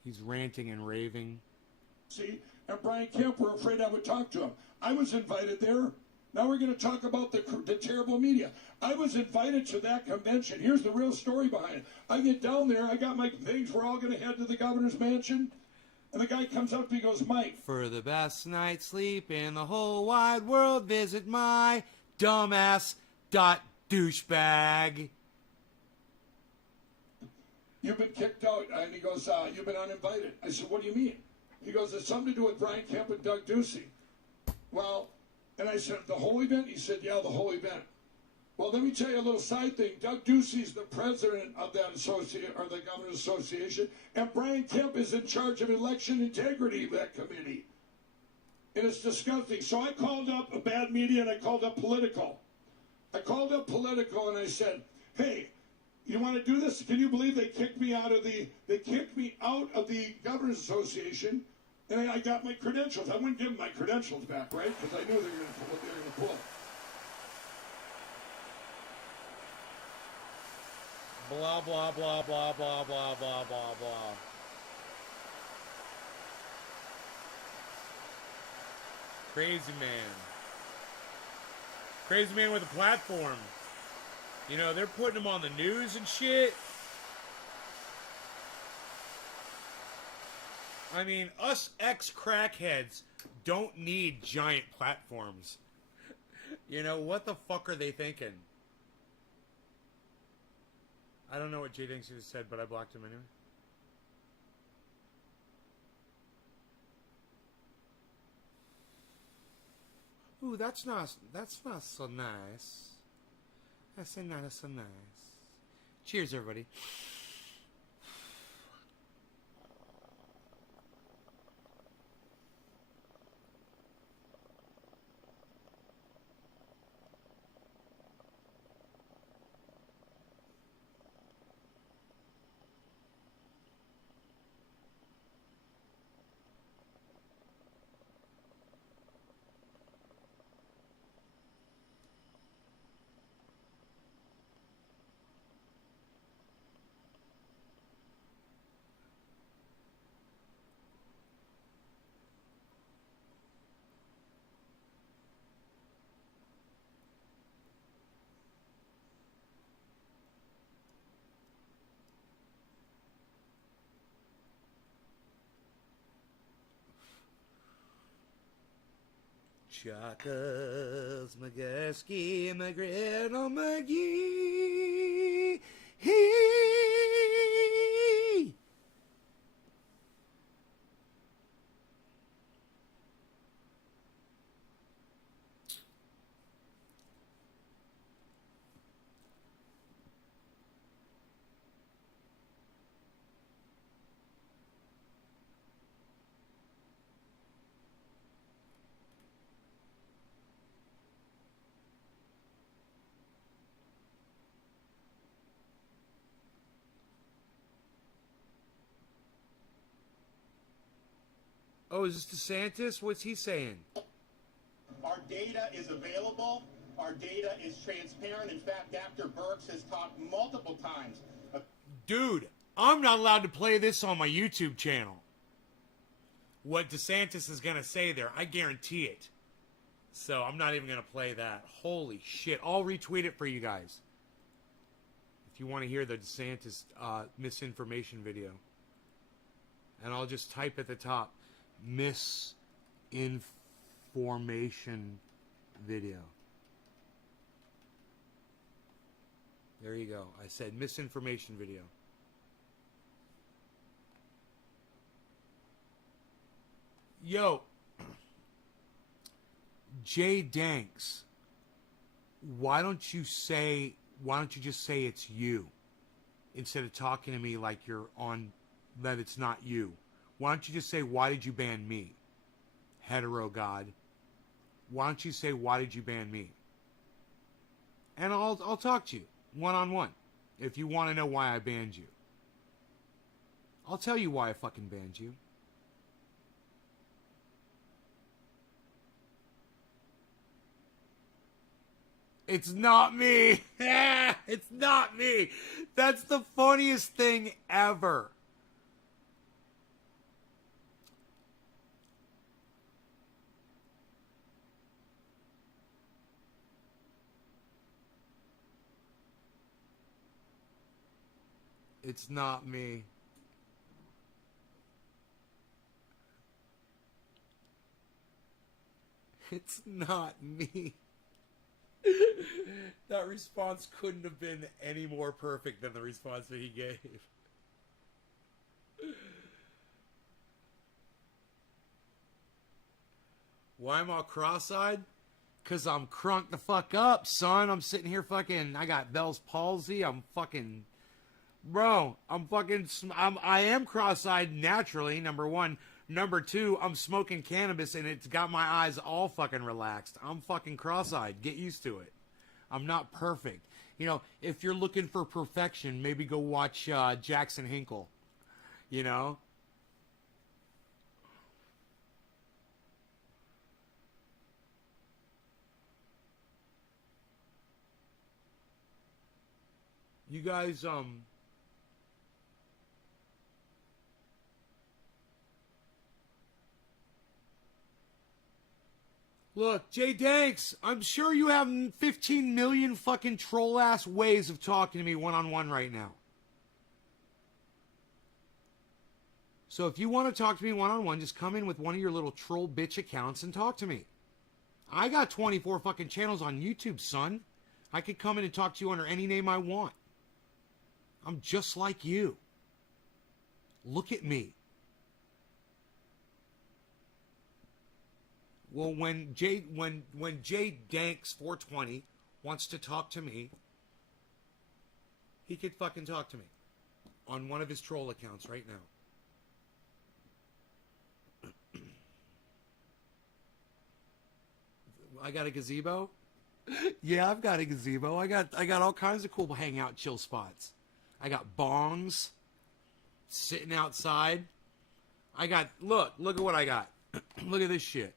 He's ranting and raving. See, and Brian Kemp were afraid I would talk to him. I was invited there. Now we're going to talk about the terrible media. I was invited to that convention. Here's the real story behind it. I get down there. I got my things. We're all going to head to the governor's mansion. And the guy comes up to me and goes, Mike. For the best night's sleep in the whole wide world, visit my dumbass.douchebag. You've been kicked out. And he goes, you've been uninvited. I said, what do you mean? He goes, it's something to do with Brian Kemp and Doug Ducey. Well, and I said, the whole event? He said, yeah, the whole event. Well, let me tell you a little side thing. Doug Ducey's the president of that or the Governor's Association, and Brian Kemp is in charge of election integrity of that committee. And it's disgusting. So I called up a bad media and I called up Political. I called up Political and I said, hey, you want to do this? Can you believe they kicked me out of the Governor's Association, and I got my credentials. I wouldn't give them my credentials back, right? Because I knew they were going to pull what they were going to pull. Blah, blah, blah, blah, blah, blah, blah, blah, blah. Crazy man. Crazy man with a platform. You know, they're putting him on the news and shit. I mean, us ex-crackheads don't need giant platforms. You know, what the fuck are they thinking? I don't know what Jay Dinks just said, but I blocked him anyway. Ooh, that's not so nice. That's not so nice. Cheers, everybody. Chuckles, McGursky, McGriddle, McGee. Oh, is this DeSantis? What's he saying? Our data is available. Our data is transparent. In fact, Dr. Birx has talked multiple times. Dude, I'm not allowed to play this on my YouTube channel. What DeSantis is going to say there, I guarantee it. So I'm not even going to play that. Holy shit. I'll retweet it for you guys. If you want to hear the DeSantis misinformation video. And I'll just type at the top, misinformation video. There you go. I said misinformation video. Yo, Jay Danks, why don't you just say it's you instead of talking to me like you're on, that it's not you? Why don't you just say, why did you ban me? Hetero God. Why don't you say, why did you ban me? And I'll talk to you one-on-one if you want to know why I banned you. I'll tell you why I fucking banned you. It's not me. It's not me. That's the funniest thing ever. It's not me. It's not me. That response couldn't have been any more perfect than the response that he gave. Why am I cross-eyed? Because I'm crunk the fuck up, son. I'm sitting here fucking... I got Bell's palsy. I'm fucking... Bro, I am cross-eyed naturally, number one. Number two, I'm smoking cannabis and it's got my eyes all fucking relaxed. I'm fucking cross-eyed. Get used to it. I'm not perfect. You know, if you're looking for perfection, maybe go watch Jackson Hinkle. You know? You guys, Look, Jay Danks, I'm sure you have 15 million fucking troll-ass ways of talking to me one-on-one right now. So if you want to talk to me one-on-one, just come in with one of your little troll bitch accounts and talk to me. I got 24 fucking channels on YouTube, son. I could come in and talk to you under any name I want. I'm just like you. Look at me. Well, when Jay Danks 420 wants to talk to me, he could fucking talk to me on one of his troll accounts right now. I got a gazebo? Yeah, I've got a gazebo. I got all kinds of cool hangout chill spots. I got bongs sitting outside. Look at what I got. Look at this shit.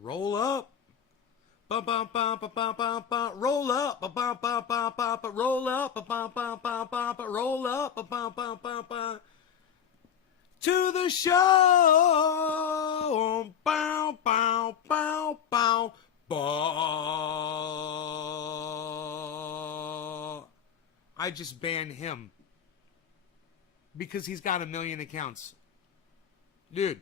Roll up. Bum bum bum bum bum bum bum. Roll up. Bum bum bum bum bum bum. Roll up. Bum bum bum bum bum bum. Roll up. Bum bum bum bum bum. To the show. Bow bow bow bow bow. I just banned him because he's got 1 million accounts. Dude.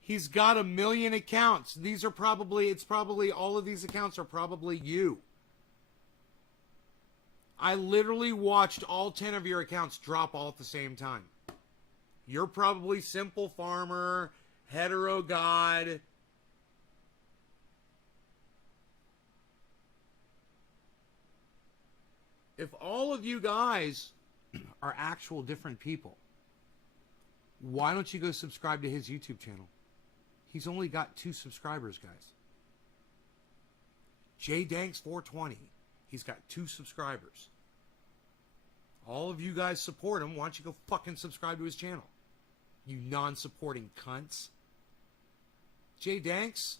He's got 1 million accounts. It's probably all of these accounts are probably you. I literally watched all 10 of your accounts drop all at the same time. You're probably Simple Farmer, Hetero God. If all of you guys are actual different people, why don't you go subscribe to his YouTube channel? He's only got 2 subscribers, guys. JDanks420. He's got 2 subscribers. All of you guys support him. Why don't you go fucking subscribe to his channel? You non-supporting cunts. Jay Danks,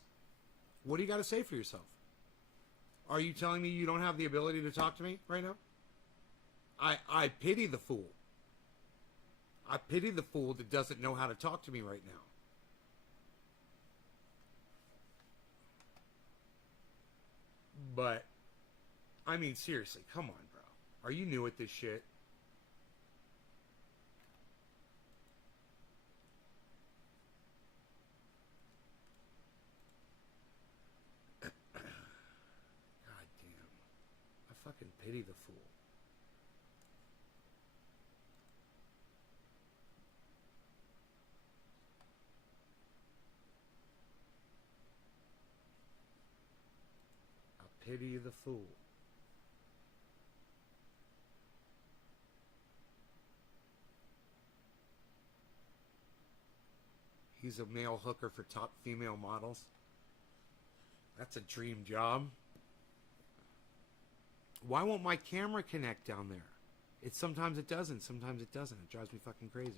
what do you got to say for yourself? Are you telling me you don't have the ability to talk to me right now? I pity the fool. I pity the fool that doesn't know how to talk to me right now. But, I mean, seriously, come on, bro. Are you new at this shit? God damn. I fucking pity the fool. Pity the fool. He's a male hooker for top female models. That's a dream job. Why won't my camera connect down there? Sometimes it doesn't. Sometimes it doesn't. It drives me fucking crazy.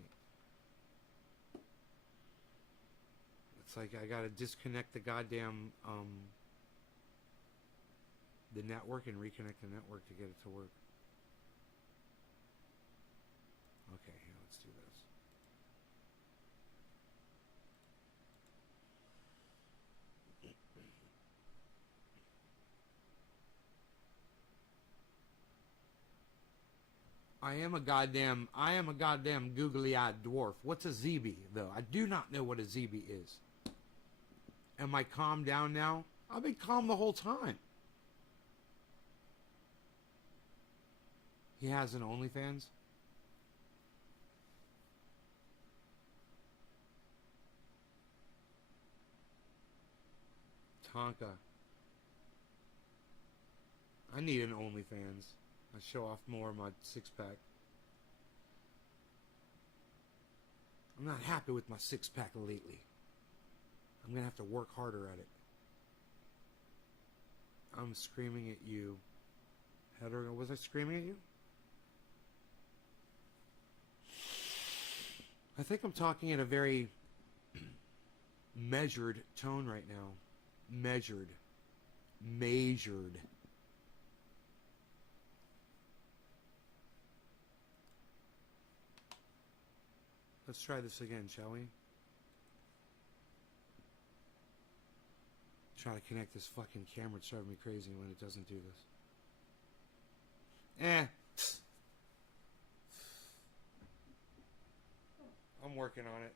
It's like I gotta disconnect the goddamn the network and reconnect the network to get it to work. Okay, here, let's do this. I am a goddamn googly-eyed dwarf. What's a ZB, though? I do not know what a ZB is. Am I calmed down now? I've been calm the whole time. He has an OnlyFans? Tonka. I need an OnlyFans. I show off more of my six-pack. I'm not happy with my six-pack lately. I'm going to have to work harder at it. I'm screaming at you. Heather, was I screaming at you? I think I'm talking at a very measured tone right now. Measured. Let's try this again, shall we? Try to connect this fucking camera. It's driving me crazy when it doesn't do this. I'm working on it.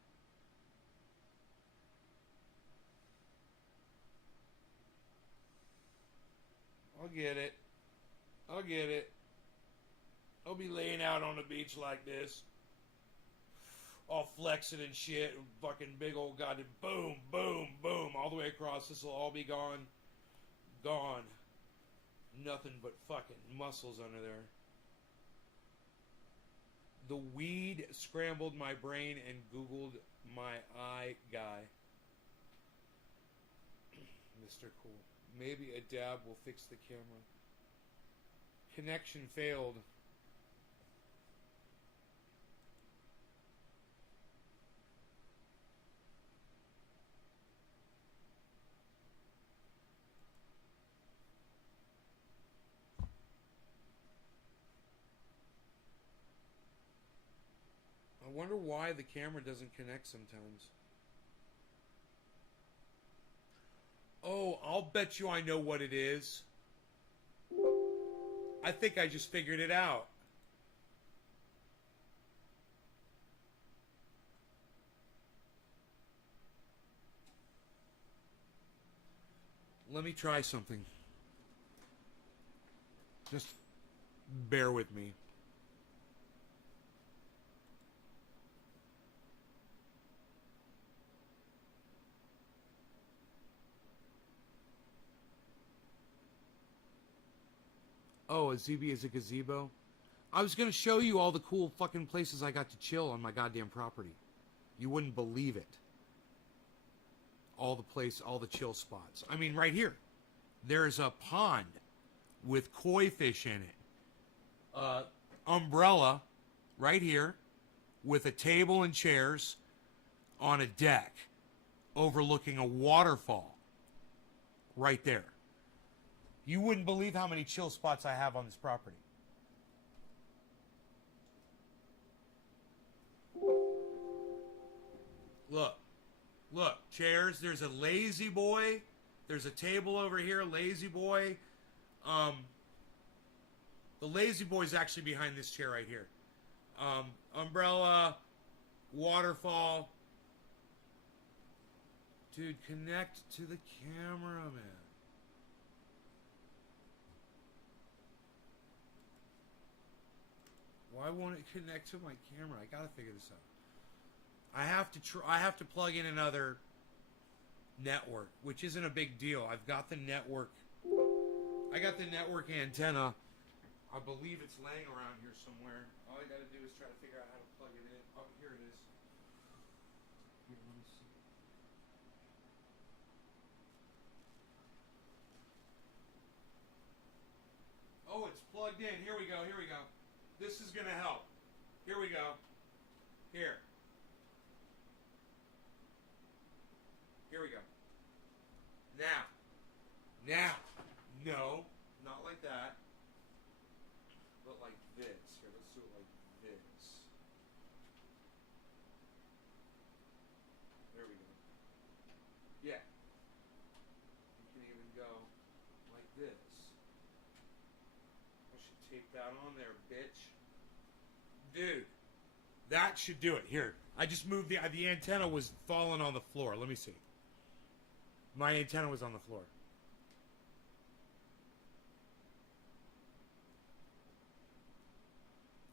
I'll get it. I'll be laying out on the beach like this. All flexing and shit. Fucking big old goddamn boom, boom, boom. All the way across. This will all be gone. Gone. Nothing but fucking muscles under there. The weed scrambled my brain and Googled my eye guy. Mr. Cool. Maybe a dab will fix the camera. Connection failed. I wonder why the camera doesn't connect sometimes. Oh, I'll bet you I know what it is. I think I just figured it out. Let me try something. Just bear with me. Oh, a ZB is a gazebo? I was going to show you all the cool fucking places I got to chill on my goddamn property. You wouldn't believe it. All the chill spots. I mean, right here. There's a pond with koi fish in it. Umbrella right here with a table and chairs on a deck overlooking a waterfall right there. You wouldn't believe how many chill spots I have on this property. Look, chairs. There's a lazy boy. There's a table over here, lazy boy. The lazy boy's actually behind this chair right here. Umbrella, waterfall. Dude, connect to the camera, man. Why won't it connect to my camera? I gotta figure this out. I have to plug in another network, which isn't a big deal. I've got the network. I got the network antenna. I believe it's laying around here somewhere. All I gotta do is try to figure out how to plug it in. Oh, here it is. Here, let me see. Oh, it's plugged in. Here we go. This is going to help. Here we go. Here Now, no, not like that, but like this. Here, let's do it like this. There we go. Yeah. You can even go like this. I should tape that on there, bitch. Dude, that should do it. Here, I just moved the antenna was falling on the floor. Let me see. My antenna was on the floor.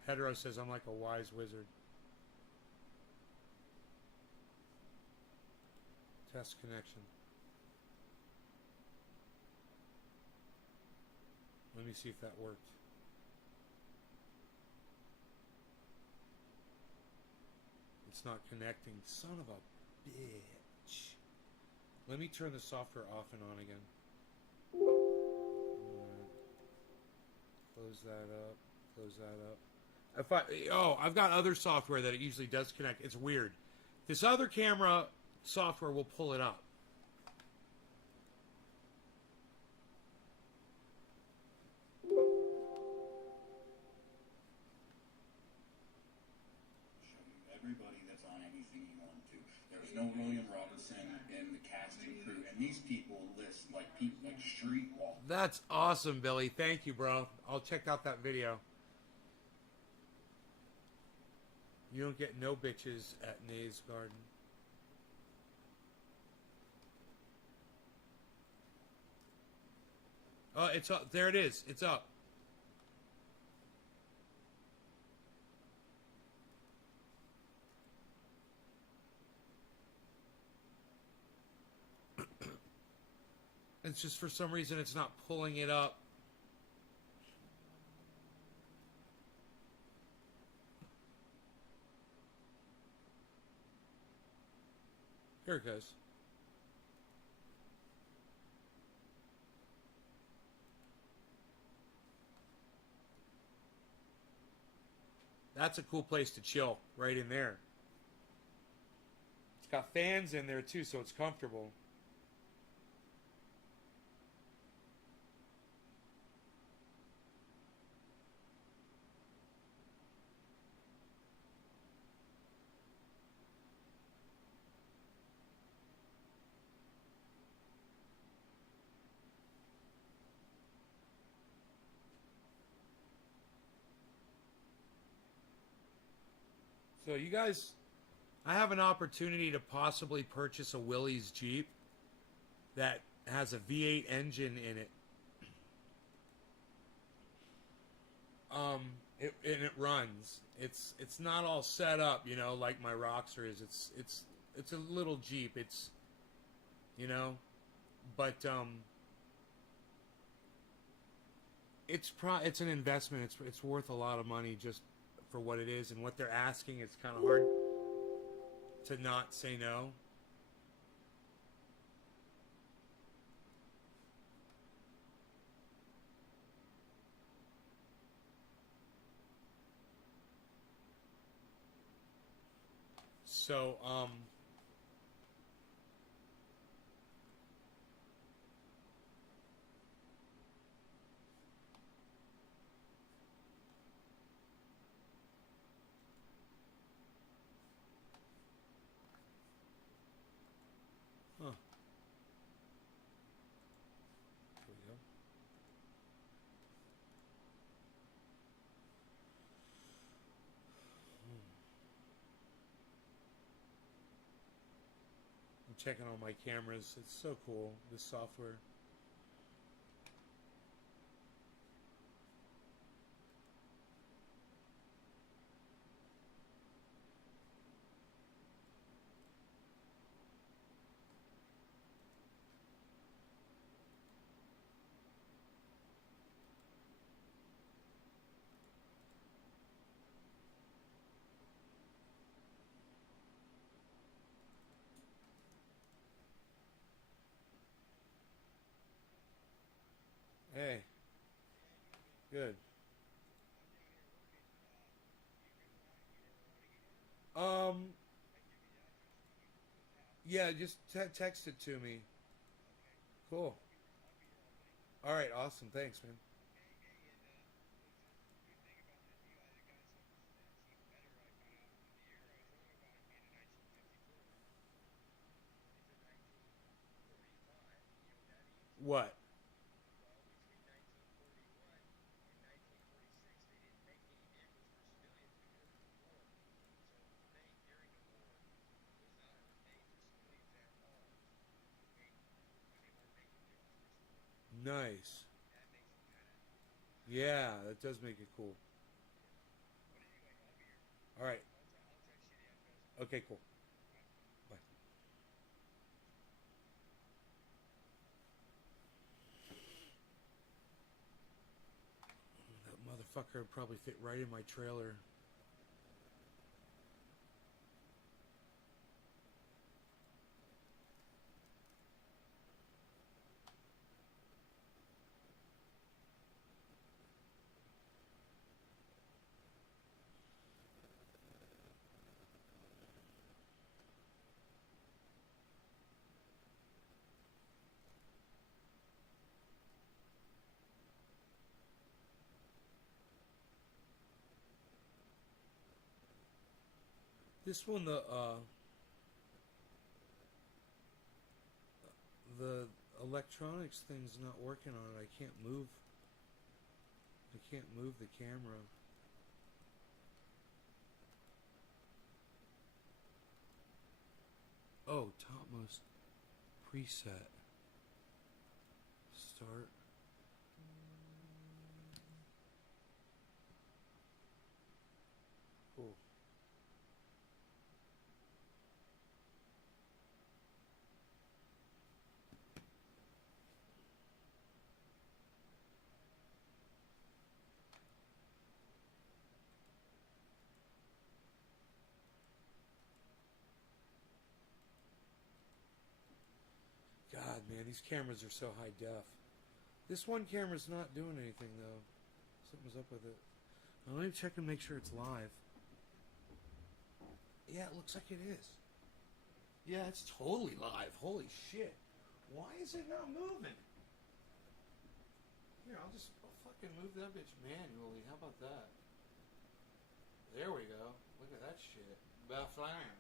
Hetero says I'm like a wise wizard. Test connection. Let me see if that worked. It's not connecting. Son of a bitch. Let me turn the software off and on again. Close that up. Close that up. I've got other software that it usually does connect. It's weird. This other camera software will pull it up. Everybody that's on anything you want to. There's no William Robinson in the cast and crew, and these people list like people like street walk. That's awesome, Billy. Thank you, bro. I'll check out that video. You don't get no bitches at Nays Garden. Oh, it's up. There it is. It's up. It's just for some reason it's not pulling it up. Here it goes. That's a cool place to chill, right in there. It's got fans in there too, so it's comfortable. So you guys, I have an opportunity to possibly purchase a Willys Jeep that has a V8 engine in it. And it runs. It's not all set up, you know, like my Roxor is. It's a little Jeep. It's, you know, but it's an investment. It's worth a lot of money just for what it is and what they're asking. It's kind of hard to not say no. So, huh. Here we go. I'm checking all my cameras. It's so cool, this software. Hey. Good. Yeah, just text it to me. Cool. All right, awesome. Thanks, man. What? Nice. Yeah, that does make it cool. All right. Okay, cool. Bye. That motherfucker would probably fit right in my trailer. This one, the electronics thing's not working on it. I can't move. I can't move the camera. Oh, topmost preset. Start. Cool. God, man, these cameras are so high def. This one camera's not doing anything, though. Something's up with it. Now, let me check and make sure it's live. Yeah, it looks like it is. Yeah, it's totally live. Holy shit. Why is it not moving? Here, I'll fucking move that bitch manually. How about that? There we go. Look at that shit. Baflam.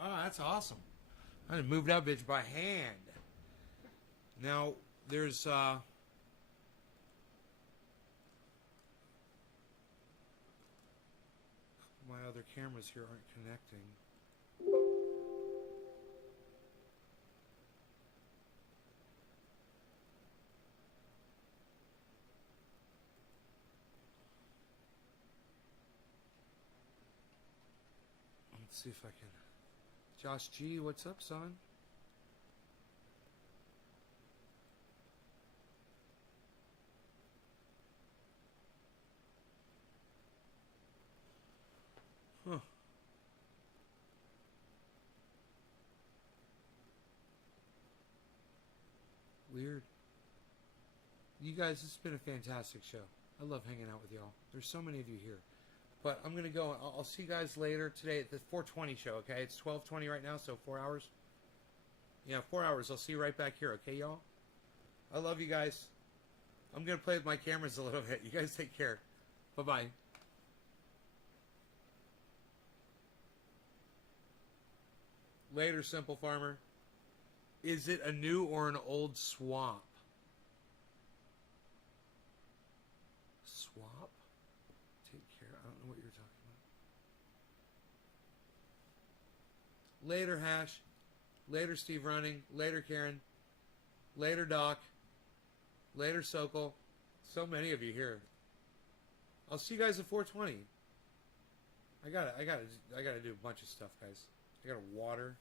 Oh, that's awesome. I had to move that bitch by hand. Now, there's, my other cameras here aren't connecting. Let's see if I can. Josh G, what's up, son? Huh. Weird. You guys, this has been a fantastic show. I love hanging out with y'all. There's so many of you here. But I'm going to go. I'll see you guys later today at the 4:20 show, okay? It's 12:20 right now, so 4 hours. Yeah, 4 hours. I'll see you right back here, okay, y'all? I love you guys. I'm going to play with my cameras a little bit. You guys take care. Bye-bye. Later, Simple Farmer. Is it a new or an old swamp? Swap? Take care. I don't know what you're talking about. Later, Hash. Later, Steve Running. Later, Karen. Later, Doc. Later, Sokol. So many of you here. I'll see you guys at 4:20. I gotta do a bunch of stuff, guys. I gotta water.